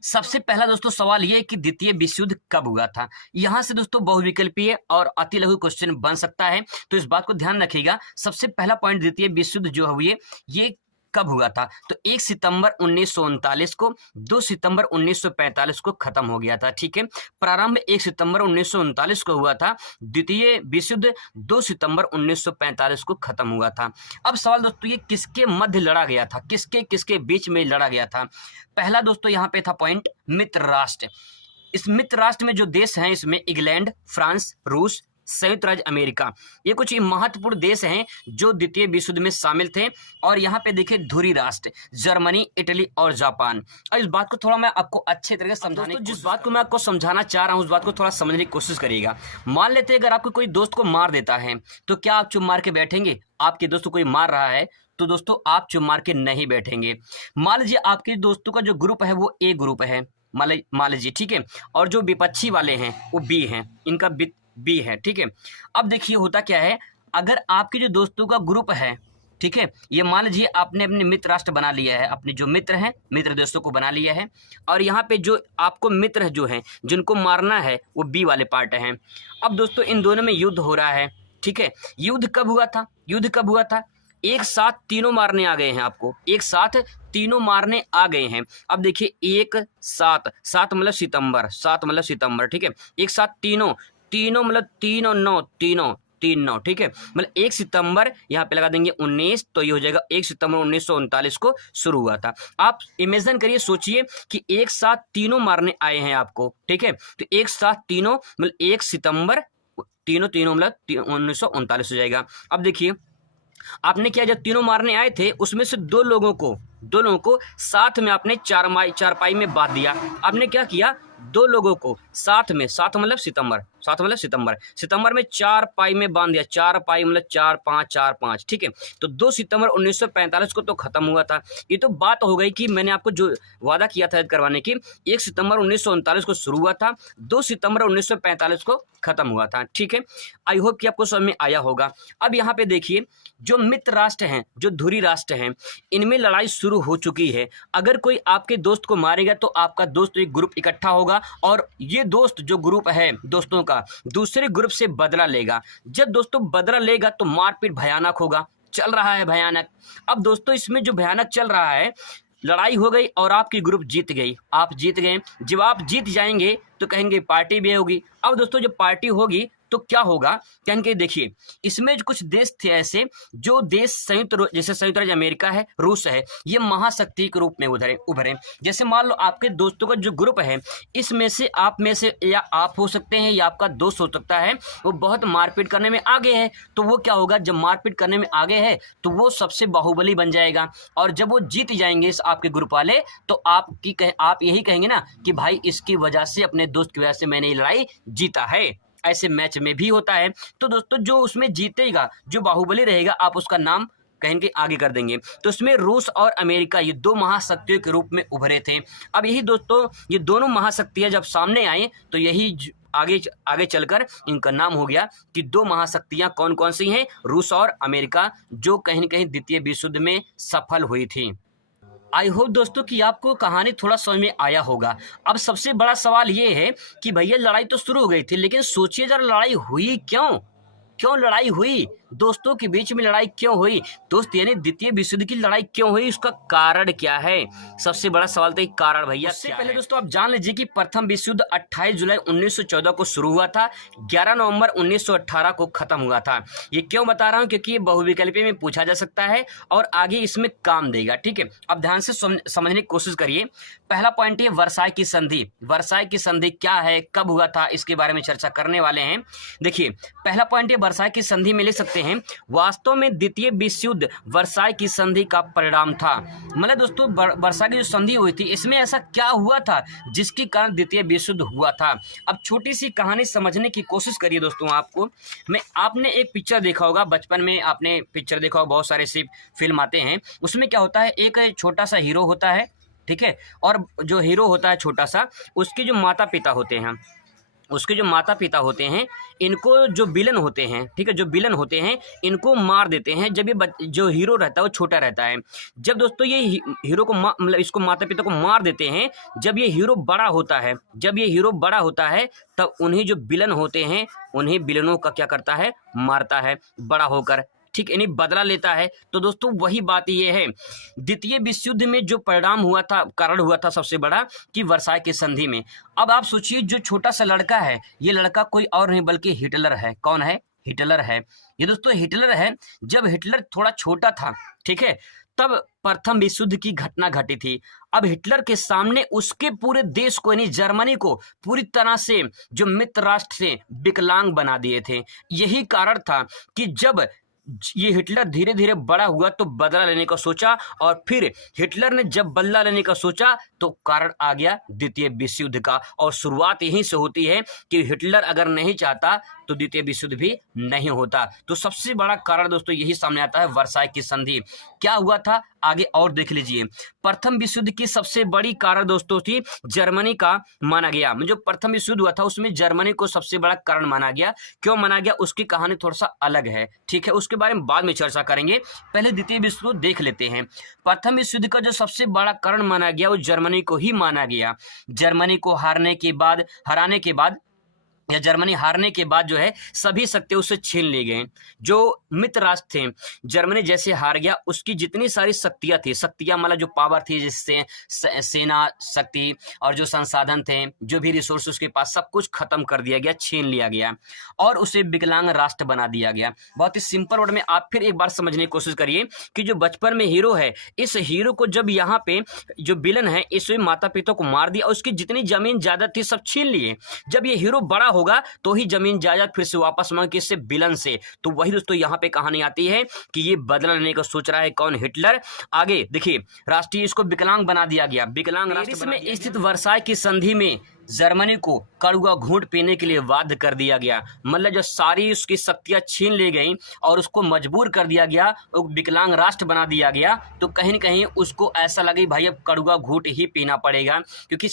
सबसे पहला दोस्तों सवाल ये है कि द्वितीय विश्व युद्ध कब हुआ था। यहाँ से दोस्तों बहुविकल्पीय और अति लघु क्वेश्चन बन सकता है, तो इस बात को ध्यान रखिएगा। सबसे पहला पॉइंट, द्वितीय विश्व युद्ध जो हुई ये कब हुआ था, तो 1 सितंबर 1939 को, 2 सितंबर 1945 को खत्म हो गया था। ठीक है, प्रारंभ 1 सितंबर 1939 को हुआ था, द्वितीय विश्व युद्ध 2 सितंबर 1945 को खत्म हुआ था। अब सवाल दोस्तों, ये किसके मध्य लड़ा गया था, किसके किसके बीच में लड़ा गया था। पहला दोस्तों यहाँ पे था पॉइंट मित्र राष्ट्र। इस मित्र राष्ट्र में जो देश हैं, इसमें इंग्लैंड, फ्रांस, रूस, संयुक्त राज्य अमेरिका, ये कुछ महत्वपूर्ण देश हैं जो द्वितीय विश्व युद्ध में शामिल थे। और यहाँ पे देखिए ध्रुवीय राष्ट्र जर्मनी, इटली और जापान। और इस बात को थोड़ा मैं आपको अच्छे तरीके से समझाने की, जिस बात को मैं आपको समझाना चाह रहा हूँ उस बात को थोड़ा समझने की कोशिश करिएगा। मान लेते हैं अगर आपको कोई दोस्त को मार देता है, तो क्या आप चुप मार के बैठेंगे? आपके दोस्त को कोई मार रहा है तो दोस्तों आप चुप मार के नहीं बैठेंगे। मान लीजिए आपके दोस्तों का जो ग्रुप है वो ए ग्रुप है, मान लीजिए, ठीक है, और जो विपक्षी वाले हैं वो बी हैं, इनका बी है। ठीक है, अब देखिए होता क्या है, अगर आपके जो दोस्तों का ग्रुप है, ठीक है, ये मान लीजिए आपने अपने मित्र राष्ट्र बना लिया है, अपने जो मित्र हैं, मित्र दोस्तों को बना लिया है, और यहाँ पे जो आपको मित्र जो हैं जिनको मारना है वो बी वाले पार्ट हैं। अब दोस्तों इन दोनों में युद्ध हो रहा है। ठीक है, युद्ध कब हुआ था, युद्ध कब हुआ था? एक साथ तीनों मारने आ गए हैं, आपको एक साथ तीनों मारने आ गए हैं। अब देखिए एक साथ, सात मतलब सितंबर, सात मतलब सितंबर, ठीक है, एक साथ तीनों, तीनों मतलब 3 और 9, तीनों 3 9, ठीक है, मतलब 1 सितंबर यहाँ पे लगा देंगे 19, तो ये हो जाएगा 1 सितंबर 1939 को शुरू हुआ था। आप इमेजिन करिए, सोचिए कि एक साथ तीनों मारने आए हैं आपको, ठीक है, तो एक साथ तीनों मतलब 1 सितंबर, तीनों मतलब 1939 हो जाएगा। अब देखिए आपने क्या, जब तीनों मारने आए थे उसमें से दो लोगों को साथ में आपने चारपाई में बांध दिया। आपने क्या किया, दो लोगों को साथ में, साथ मतलब सितंबर, साथ मतलब सितंबर में 4 पाई में बांध दिया। 4 पाई मतलब 4 5 4 5, ठीक है, तो 2 सितंबर 1945 को तो खत्म हुआ था। ये तो बात हो गई कि मैंने आपको जो वादा किया था करवाने की, 1 सितंबर 1939 को शुरू हुआ था, 2 सितंबर 1945 को खत्म हुआ था। ठीक है, आई होप कि आपको समझ में आया होगा। अब यहाँ पे देखिए, जो मित्र राष्ट्र हैं, जो ध्रुवीय राष्ट्र हैं, इनमें लड़ाई शुरू हो चुकी है। अगर कोई आपके दोस्त को मारेगा तो आपका दोस्त एक ग्रुप इकट्ठा होगा, और ये दोस्त जो ग्रुप है दोस्तों का दूसरे ग्रुप से बदला लेगा। जब दोस्तों बदला लेगा तो मारपीट भयानक होगा, चल रहा है भयानक। अब दोस्तों इसमें जो भयानक चल रहा है, लड़ाई हो गई और आपकी ग्रुप जीत गई, आप जीत गए। जब आप जीत जाएंगे तो कहेंगे पार्टी भी होगी। अब दोस्तों जब पार्टी होगी तो क्या होगा, कहेंगे देखिए इसमें कुछ देश थे ऐसे, जो देश जैसे संयुक्त राज्य अमेरिका है, रूस है, ये महाशक्ति के रूप में उभरे। जैसे मान लो आपके दोस्तों का जो ग्रुप है, इसमें से आप में से या आप हो सकते हैं या आपका दोस्त हो सकता है, वो बहुत मारपीट करने में आगे है। तो वो क्या होगा, जब मारपीट करने में आगे है तो वो सबसे बाहुबली बन जाएगा, और जब वो जीत जाएंगे आपके ग्रुप वाले, तो आप यही कहेंगे ना कि भाई इसकी वजह से, अपने दोस्त की वजह से मैंने ये लड़ाई जीता है। ऐसे मैच में भी होता है। तो दोस्तों जो उसमें जीतेगा, जो बाहुबली रहेगा, आप उसका नाम कहेंगे आगे कर देंगे। तो इसमें रूस और अमेरिका ये दो महाशक्तियों के रूप में उभरे थे। अब यही दोस्तों, ये दोनों महाशक्तियां जब सामने आए तो यही आगे चलकर इनका नाम हो गया कि दो महाशक्तियां कौन कौन सी हैं, रूस और अमेरिका, जो कहीं न कहीं द्वितीय विश्व युद्ध में सफल हुई थी। आई होप दोस्तों कि आपको कहानी थोड़ा समझ में आया होगा। अब सबसे बड़ा सवाल ये है कि भैया लड़ाई तो शुरू हो गई थी, लेकिन सोचिए जरा लड़ाई हुई क्यों लड़ाई हुई, दोस्तों के बीच में लड़ाई क्यों हुई, दोस्त यानी द्वितीय विश्व युद्ध की लड़ाई क्यों हुई, उसका कारण क्या है। सबसे बड़ा सवाल तो एक कारण भैया। उससे पहले दोस्तों आप जान लीजिए कि प्रथम विश्व युद्ध 28 जुलाई 1914 को शुरू हुआ था, 11 नवंबर 1918 को खत्म हुआ था। ये क्यों बता रहा हूँ, क्योंकि ये बहुविकल्पी में पूछा जा सकता है और आगे इसमें काम देगा। ठीक है, अब ध्यान से समझने की कोशिश करिए। पहला पॉइंट है वर्साई की संधि। वर्साई की संधि क्या है, कब हुआ था, इसके बारे में चर्चा करने वाले हैं। देखिए पहला पॉइंट है वर्साई की संधि में लिख सकते हैं, वास्तव में द्वितीय विश्व युद्ध वर्साई की संधि का परिणाम था। मतलब दोस्तों वर्साई की जो संधि हुई थी, इसमें ऐसा क्या हुआ था जिसके कारण द्वितीय विश्व युद्ध हुआ था। अब छोटी सी कहानी समझने की कोशिश करिए दोस्तों। आपने एक पिक्चर देखा होगा बचपन में, आपने पिक्चर देखा होगा, बहुत सारे से फिल्म आते हैं, उसमें क्या होता है, एक छोटा सा हीरो होता है, ठीक है, और जो हीरो होता है छोटा सा, उसके जो माता पिता होते हैं, उसके जो माता पिता होते हैं इनको जो विलन होते हैं, ठीक है, जो विलन होते हैं इनको मार देते हैं जब ये जो हीरो रहता है वो छोटा रहता है। जब दोस्तों ये हीरो को मतलब इसको माता पिता को मार देते हैं, जब ये हीरो बड़ा होता है, जब ये हीरो बड़ा होता है तब उन्हीं जो विलन होते हैं उन्हीं विलनों का क्या करता है, मारता है बड़ा होकर, ठीक, यानी बदला लेता है। तो दोस्तों वही बात ये है, द्वितीय विश्व युद्ध में जो परिणाम हुआ था, कारण हुआ था सबसे बड़ा कि वर्साय की संधि में। अब आप सोचिए जो छोटा सा लड़का है, ये लड़का कोई और नहीं बल्कि हिटलर है। कौन है? हिटलर है। ये दोस्तों हिटलर है। जब हिटलर थोड़ा छोटा था, ठीक है, तब प्रथम विश्व युद्ध की घटना घटी थी। अब हिटलर के सामने उसके पूरे देश को यानी जर्मनी को पूरी तरह से जो मित्र राष्ट्र थे विकलांग बना दिए थे। यही कारण था कि जब ये हिटलर धीरे धीरे बड़ा हुआ तो बदला लेने का सोचा, और फिर हिटलर ने जब बदला लेने का सोचा तो कारण आ गया द्वितीय विश्व युद्ध का। और शुरुआत यहीं से होती है कि हिटलर अगर नहीं चाहता तो द्वितीय विश्व युद्ध भी नहीं होता। तो सबसे बड़ा कारण दोस्तों यही सामने आता है, वर्साय की संधि। क्या हुआ था आगे और देख लीजिए। प्रथम विश्व युद्ध की सबसे बड़ी कारण दोस्तों थी जर्मनी का माना गया। जो प्रथम विश्व युद्ध हुआ था उसमें जर्मनी को सबसे बड़ा कारण माना गया। क्यों माना गया उसकी कहानी थोड़ा सा अलग है, ठीक है, उसके बारे में बाद में चर्चा करेंगे। पहले द्वितीय विश्व युद्ध देख लेते हैं। प्रथम विश्व युद्ध का जो सबसे बड़ा कारण माना गया वो जर्मनी को ही माना गया। जर्मनी को हराने के बाद या जर्मनी हारने के बाद जो है सभी शक्तियां उससे छीन ली गई। जो मित्र राष्ट्र थे, जर्मनी जैसे हार गया उसकी जितनी सारी शक्तियां मतलब जो पावर थी, जिससे सेना शक्ति और जो संसाधन थे, जो भी रिसोर्स उसके पास, सब कुछ खत्म कर दिया गया, छीन लिया गया और उसे विकलांग राष्ट्र बना दिया गया। बहुत ही सिंपल वर्ड में आप फिर एक बार समझने की कोशिश करिए कि जो बचपन में हीरो है, इस हीरो को जब यहाँ पे जो विलन है इसमें माता पिता को मार दिया और उसकी जितनी जमीन जायदाद थी सब छीन लिए। जब ये हीरो बड़ा होगा तो ही जमीन जायदाद फिर से वापस मांगे किससे? विलन से। तो वही दोस्तों यहाँ पे कहानी आती है कि ये बदला लेने का सोच रहा है कौन? हिटलर। आगे देखिए, राष्ट्रीय इसको विकलांग बना दिया गया, विकलांग राष्ट्र में स्थित वर्साय की संधि में जर्मनी को कड़वा घूंट पीने के लिए बाध्य कर दिया गया। मतलब जो सारी उसकी शक्तियां छीन ली गई और उसको मजबूर कर दिया गया, विकलांग राष्ट्र बना दिया गया। तो कहीं न कहीं उसको ऐसा लगे भाई अब कड़वा घूंट ही पीना पड़ेगा, क्योंकि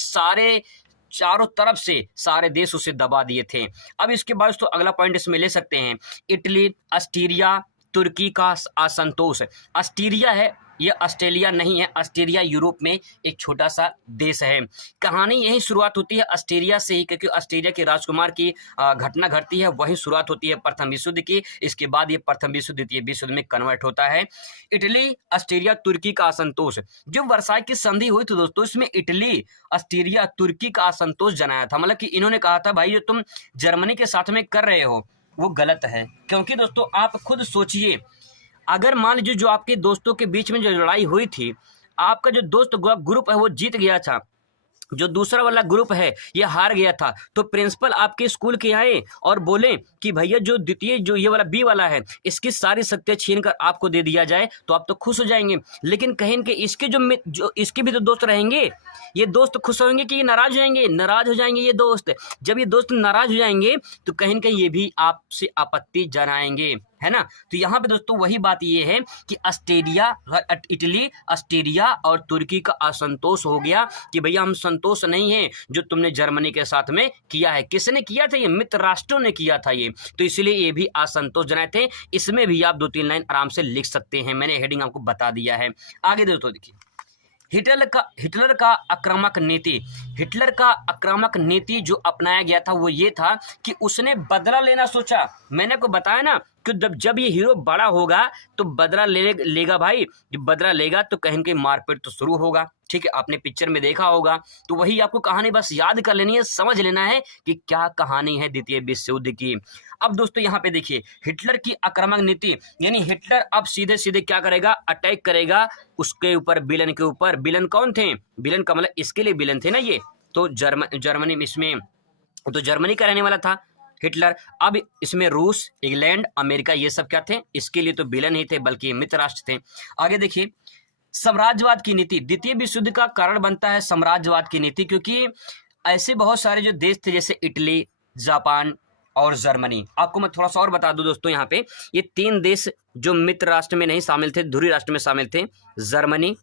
चारों तरफ से सारे देश उसे दबा दिए थे। अब इसके बाद तो अगला पॉइंट इसमें ले सकते हैं, इटली, ऑस्ट्रिया, तुर्की का असंतोष। ऑस्ट्रिया है, ये ऑस्ट्रेलिया नहीं है, ऑस्ट्रिया यूरोप में एक छोटा सा देश है। कहानी यही शुरुआत होती है ऑस्ट्रेलिया से ही, क्योंकि ऑस्ट्रेलिया के राजकुमार की घटना घटती है, वही शुरुआत होती है प्रथम विश्व युद्ध की। इसके बाद ये प्रथम विश्व द्वितीय विश्व युद्ध में कन्वर्ट होता है। इटली, ऑस्ट्रेलिया, तुर्की का असंतोष। जो वर्साय की संधि हुई थी दोस्तों, इसमें इटली, ऑस्ट्रेलिया, तुर्की का असंतोष जनाया था। मतलब कि इन्होंने कहा था भाई जो तुम जर्मनी के साथ में कर रहे हो वो गलत है। क्योंकि दोस्तों आप खुद सोचिए, अगर मान लीजिए जो आपके दोस्तों के बीच में जो लड़ाई हुई थी, आपका जो दोस्त ग्रुप है वो जीत गया था, जो दूसरा वाला ग्रुप है ये हार गया था, तो प्रिंसिपल आपके स्कूल के आए और बोले कि भैया जो द्वितीय जो ये वाला बी वाला है इसकी सारी शक्तियां छीन कर आपको दे दिया जाए, तो आप तो खुश हो जाएंगे। लेकिन कहीं के इसके जो इसके भी तो दोस्त रहेंगे, ये दोस्त खुश होंगे कि ये नाराज हो जाएंगे ये दोस्त। जब ये दोस्त नाराज हो जाएंगे तो कहीं न कहीं ये भी आपसे आपत्ति जनाएंगे, है ना। तो यहाँ पे दोस्तों वही बात ये है कि इटली, ऑस्ट्रिया और तुर्की का असंतोष हो गया कि भैया हम संतोष नहीं है जो तुमने जर्मनी के साथ में किया है। किसने किया था? ये मित्र राष्ट्रों ने किया था ये, तो इसलिए ये भी असंतोष जनाए थे। इसमें भी आप 2-3 लाइन आराम से लिख सकते हैं, मैंने हेडिंग आपको बता दिया है। आगे दोस्तों देखिए, हिटलर का आक्रामक नीति जो अपनाया गया था वो ये था कि उसने बदला लेना सोचा। मैंने आपको बताया ना कि जब ये हीरो बड़ा होगा तो बदला लेगा भाई, जब बदला लेगा तो कहीं कहीं मारपीट तो शुरू होगा, ठीक है, आपने पिक्चर में देखा होगा। तो वही आपको कहानी बस याद कर लेनी है, समझ लेना है कि क्या कहानी है द्वितीय विश्व युद्ध की। अब दोस्तों यहाँ पे देखिए, हिटलर की आक्रामक नीति, यानी हिटलर अब सीधे सीधे क्या करेगा? अटैक करेगा उसके ऊपर, विलन के ऊपर। विलन कौन थे? विलन का मतलब इसके लिए विलन थे ना ये, तो जर्मनी इसमें तो जर्मनी का रहने वाला था हिटलर। अब इसमें रूस, इंग्लैंड, अमेरिका ये सब क्या थे? इसके लिए तो विलन ही थे, बल्कि मित्र राष्ट्र थे। आगे देखिए, साम्राज्यवाद की नीति। द्वितीय विश्व युद्ध का कारण बनता है साम्राज्यवाद की नीति, क्योंकि ऐसे बहुत सारे जो देश थे जैसे इटली, जापान और जर्मनी। आपको मैं थोड़ा सा और बता दूं दोस्तों, यहाँ पे ये 3 देश जो मित्र राष्ट्र में नहीं शामिल थे, ध्रुवीय राष्ट्र में शामिल थे, जर्मनी,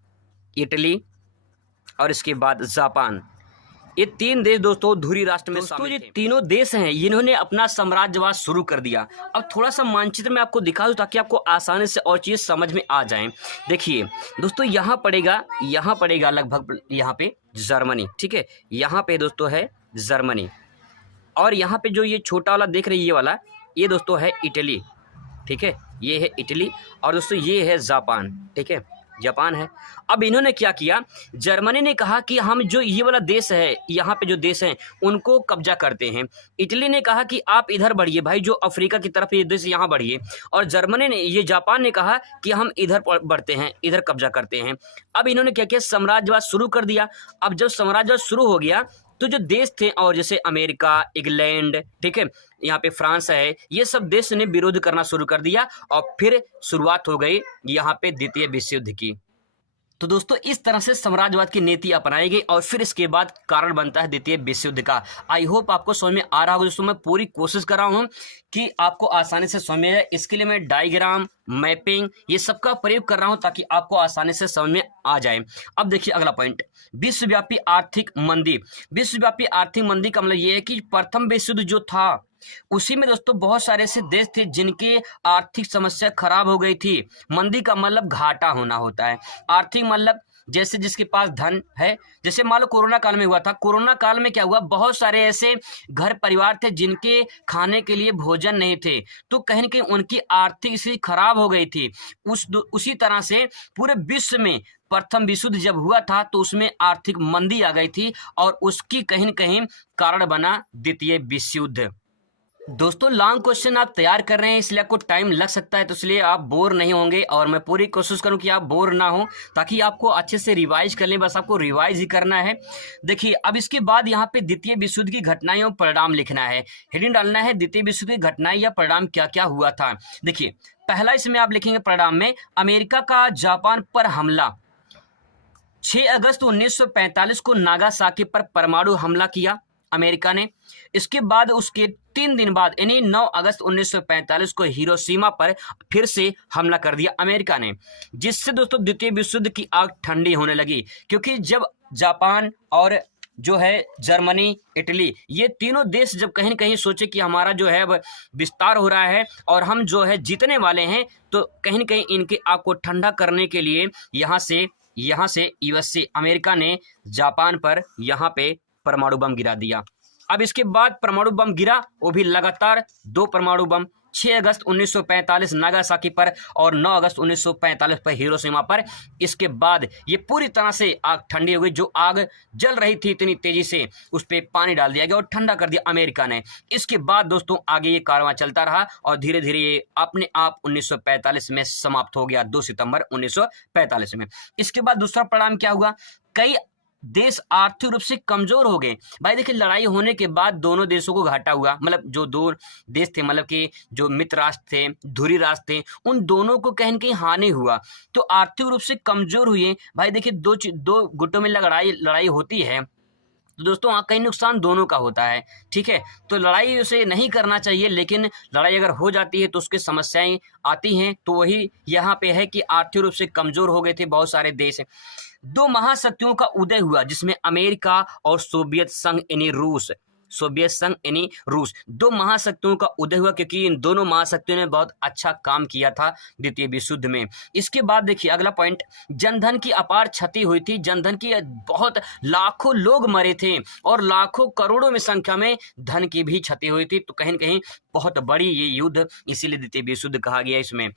इटली और इसके बाद जापान। ये 3 देश दोस्तों धुरी राष्ट्र में शामिल थे। ये तीनों देश हैं, इन्होंने अपना साम्राज्यवाद शुरू कर दिया। अब थोड़ा सा मानचित्र में आपको दिखा दूं ताकि आपको आसानी से और चीज़ समझ में आ जाए। देखिए दोस्तों, यहाँ पड़ेगा लगभग यहाँ पे जर्मनी, ठीक है। यहाँ पे दोस्तों है जर्मनी, और यहाँ पे जो ये छोटा वाला देख रहे हैं, ये वाला, ये दोस्तों है इटली, ठीक है। ये है इटली, और दोस्तों ये है जापान, ठीक है, जापान है। अब इन्होंने क्या किया, जर्मनी ने कहा कि हम जो ये वाला देश है, यहाँ पे जो देश हैं उनको कब्जा करते हैं। इटली ने कहा कि आप इधर बढ़िए भाई, जो अफ्रीका की तरफ ये देश यहाँ बढ़िए, और जापान ने कहा कि हम इधर बढ़ते हैं, इधर कब्जा करते हैं। अब इन्होंने क्या किया, साम्राज्यवाद शुरू कर दिया। अब जब साम्राज्यवाद शुरू हो गया तो जो देश थे, और जैसे अमेरिका, इंग्लैंड, ठीक है, यहाँ पे फ्रांस है, ये सब देश ने विरोध करना शुरू कर दिया, और फिर शुरुआत हो गई यहाँ पे द्वितीय विश्व युद्ध की। तो दोस्तों इस तरह से साम्राज्यवाद की नीति अपनाई गई, और फिर इसके बाद कारण बनता है द्वितीय विश्व युद्ध का। आई होप आपको समझ में आ रहा होगा दोस्तों। मैं पूरी कोशिश कर रहा हूँ कि आपको आसानी से समझ में आए। इसके लिए मैं डायग्राम, मैपिंग, ये सबका प्रयोग कर रहा हूँ ताकि आपको आसानी से समझ में आ जाए। अब देखिए अगला पॉइंट, विश्वव्यापी आर्थिक मंदी। विश्वव्यापी आर्थिक मंदी का मतलब ये है कि प्रथम विश्व युद्ध जो था उसी में दोस्तों बहुत सारे ऐसे देश थे जिनके आर्थिक समस्या खराब हो गई थी। मंदी का मतलब घाटा होना होता है, आर्थिक मतलब जैसे जिसके पास धन है। जैसे मान लो कोरोना काल में हुआ था। कोरोना काल में क्या हुआ, बहुत सारे ऐसे घर परिवार थे जिनके खाने के लिए भोजन नहीं थे, तो कहीं न कहीं उनकी आर्थिक स्थिति खराब हो गई थी। उसी तरह से पूरे विश्व में प्रथम विश्व युद्ध जब हुआ था तो उसमें आर्थिक मंदी आ गई थी, और उसकी कहीं न कहीं कारण बना द्वितीय विश्व युद्ध। दोस्तों लॉन्ग क्वेश्चन आप तैयार कर रहे हैं, इसलिए आपको टाइम लग सकता है, तो इसलिए आप बोर नहीं होंगे, और मैं पूरी कोशिश करूं कि आप बोर ना हो, ताकि आपको अच्छे से रिवाइज कर लें। बस आपको रिवाइज ही करना है। देखिए अब इसके बाद यहाँ पे द्वितीय विश्व युद्ध की घटनाएं और परिणाम लिखना है। हेडिंग डालना है द्वितीय विश्व युद्ध की घटनाएं या परिणाम क्या क्या हुआ था। देखिए पहला इसमें आप लिखेंगे परिणाम में, अमेरिका का जापान पर हमला। 6 अगस्त 1945 को नागासाकी पर परमाणु हमला किया अमेरिका ने। इसके बाद उसके 3 दिन बाद यानी 9 अगस्त 1945 को हिरोशिमा पर फिर से हमला कर दिया अमेरिका ने, जिससे दोस्तों द्वितीय विश्व युद्ध की आग ठंडी होने लगी। क्योंकि जब जापान और जो है जर्मनी, इटली, ये तीनों देश जब कहीं न कहीं सोचे कि हमारा जो है विस्तार हो रहा है और हम जो है जीतने वाले हैं, तो कहीं न कहीं इनकी आग को ठंडा करने के लिए यहाँ से यूएसए अमेरिका ने जापान पर यहाँ पे परमाणु बम गिरा दिया। अब इसके बाद परमाणु बम गिरा, वो भी लगातार 2 परमाणु बम, 6 अगस्त 1945 नागासाकी पर और 9 अगस्त 1945 पर हिरोशिमा पर। इसके बाद ये पूरी तरह से आग ठंडी हो गई। जो आग जल रही थी इतनी तेजी से, उस पर पानी डाल दिया गया और ठंडा कर दिया अमेरिका ने। इसके बाद दोस्तों आगे ये कारवां चलता रहा, और धीरे धीरे ये अपने आप 1945 में समाप्त हो गया, 2 सितंबर 1945 में। इसके बाद दूसरा परिणाम क्या हुआ, कई देश आर्थिक रूप से कमजोर हो गए। भाई देखिए लड़ाई होने के बाद दोनों देशों को घाटा हुआ, मतलब जो 2 देश थे, मतलब कि जो मित्र राष्ट्र थे, धुरी राष्ट्र थे, उन दोनों को कहीं न कहीं हानि हुआ, तो आर्थिक रूप से कमजोर हुए। भाई देखिए दो गुटों में लड़ाई होती है, तो दोस्तों कहीं नुकसान दोनों का होता है, ठीक है। तो लड़ाई उसे नहीं करना चाहिए, लेकिन लड़ाई अगर हो जाती है तो उसकी समस्याएं आती हैं। तो वही यहाँ पे है कि आर्थिक रूप से कमजोर हो गए थे बहुत सारे देश। 2 महाशक्तियों का उदय हुआ, जिसमें अमेरिका और सोवियत संघ यानी रूस, 2 महाशक्तियों का उदय हुआ, क्योंकि इन दोनों महाशक्तियों ने बहुत अच्छा काम किया था द्वितीय विश्व युद्ध में। इसके बाद देखिए अगला पॉइंट, जनधन की अपार क्षति हुई थी। जनधन की बहुत लाखों लोग मरे थे, और लाखों करोड़ों में संख्या में धन की भी क्षति हुई थी। तो कहीं न कहीं बहुत बड़ी ये युद्ध, इसीलिए द्वितीय विश्व युद्ध कहा गया इसमें।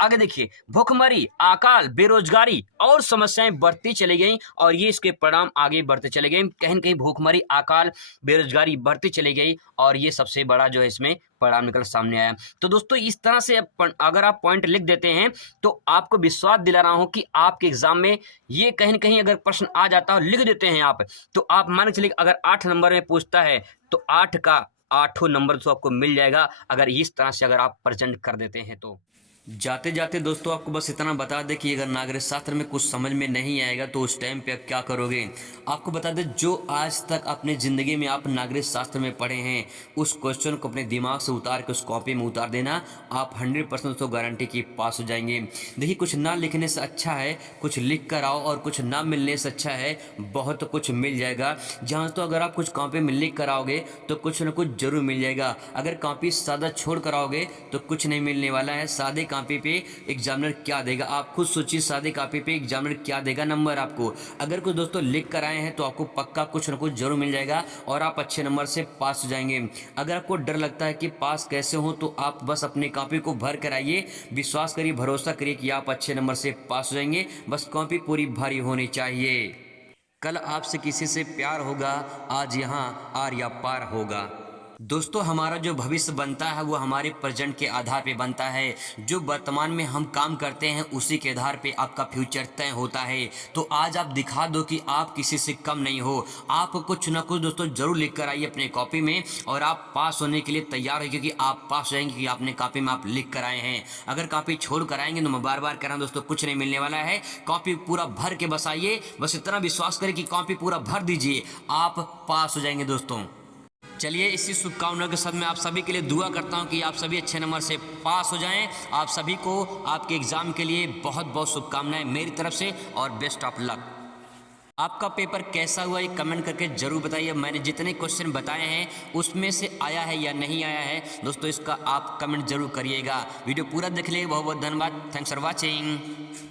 आगे देखिए भूखमरी, अकाल, बेरोजगारी और समस्याएं बढ़ती चली गई, और ये इसके परिणाम आगे बढ़ते चले गए। कहीं न कहीं भूखमरी, अकाल, बेरोजगारी बढ़ती चली गई, और ये सबसे बड़ा जो है इसमें परिणाम निकल सामने आया। तो दोस्तों इस तरह से अगर आप पॉइंट लिख देते हैं तो आपको विश्वास दिला रहा हूं कि आपके एग्जाम में ये कहीं न कहीं अगर प्रश्न आ जाता है, लिख देते हैं आप, तो आप मान के चलिए अगर 8 नंबर में पूछता है तो 8 का 8 नंबर तो आपको मिल जाएगा, अगर इस तरह से अगर आप प्रेजेंट कर देते हैं तो। जाते जाते दोस्तों आपको बस इतना बता दें कि अगर नागरिक शास्त्र में कुछ समझ में नहीं आएगा तो उस टाइम पे आप क्या करोगे। आपको बता दें, जो आज तक अपने ज़िंदगी में आप नागरिक शास्त्र में पढ़े हैं उस क्वेश्चन को अपने दिमाग से उतार के उस कॉपी में उतार देना, आप 100% तो गारंटी की पास हो जाएंगे। देखिए, कुछ ना लिखने से अच्छा है कुछ लिख कर आओ, और कुछ ना मिलने से अच्छा है बहुत कुछ मिल जाएगा। जहाँ तो अगर आप कुछ कॉपी में लिख कर आओगे तो कुछ ना कुछ जरूर मिल जाएगा। अगर कॉपी सादा छोड़ कर आओगे तो कुछ नहीं मिलने वाला है। सादे कॉपी पे एग्जामिनर क्या देगा, आप खुद सोचिए, सादे कॉपी पे एग्जामिनर क्या देगा नंबर आपको। अगर कुछ दोस्तों लिख कर आए हैं तो आपको पक्का कुछ ना कुछ जरूर मिल जाएगा और आप अच्छे नंबर से पास हो जाएंगे। अगर आपको डर लगता है कि पास कैसे हो तो आप बस अपनी कॉपी को भर कर आइए, विश्वास करिए, भरोसा करिए कि आप अच्छे नंबर से पास हो जाएंगे। बस कॉपी पूरी भारी होनी चाहिए। कल आपसे किसी से प्यार होगा, आज यहाँ आर या पार होगा। दोस्तों, हमारा जो भविष्य बनता है वो हमारे प्रेजेंट के आधार पे बनता है। जो वर्तमान में हम काम करते हैं उसी के आधार पे आपका फ्यूचर तय होता है। तो आज आप दिखा दो कि आप किसी से कम नहीं हो। आप कुछ ना कुछ दोस्तों जरूर लिख कर आइए अपने कॉपी में और आप पास होने के लिए तैयार हो, क्योंकि आप पास हो जाएंगे, क्योंकि आपने कॉपी में आप लिख कर आए हैं। अगर कॉपी छोड़ कर आएंगे तो मैं बार बार कह रहा हूँ दोस्तों, कुछ नहीं मिलने वाला है। कॉपी पूरा भर के बस आइए, बस इतना विश्वास करें कि कॉपी पूरा भर दीजिए, आप पास हो जाएंगे दोस्तों। चलिए, इसी शुभकामनाओं के साथ मैं आप सभी के लिए दुआ करता हूं कि आप सभी अच्छे नंबर से पास हो जाएं। आप सभी को आपके एग्ज़ाम के लिए बहुत बहुत शुभकामनाएं मेरी तरफ से और बेस्ट ऑफ लक। आपका पेपर कैसा हुआ ये कमेंट करके ज़रूर बताइए। मैंने जितने क्वेश्चन बताए हैं उसमें से आया है या नहीं आया है दोस्तों, इसका आप कमेंट जरूर करिएगा। वीडियो पूरा देख लीजिए। बहुत बहुत धन्यवाद। Thanks for watching.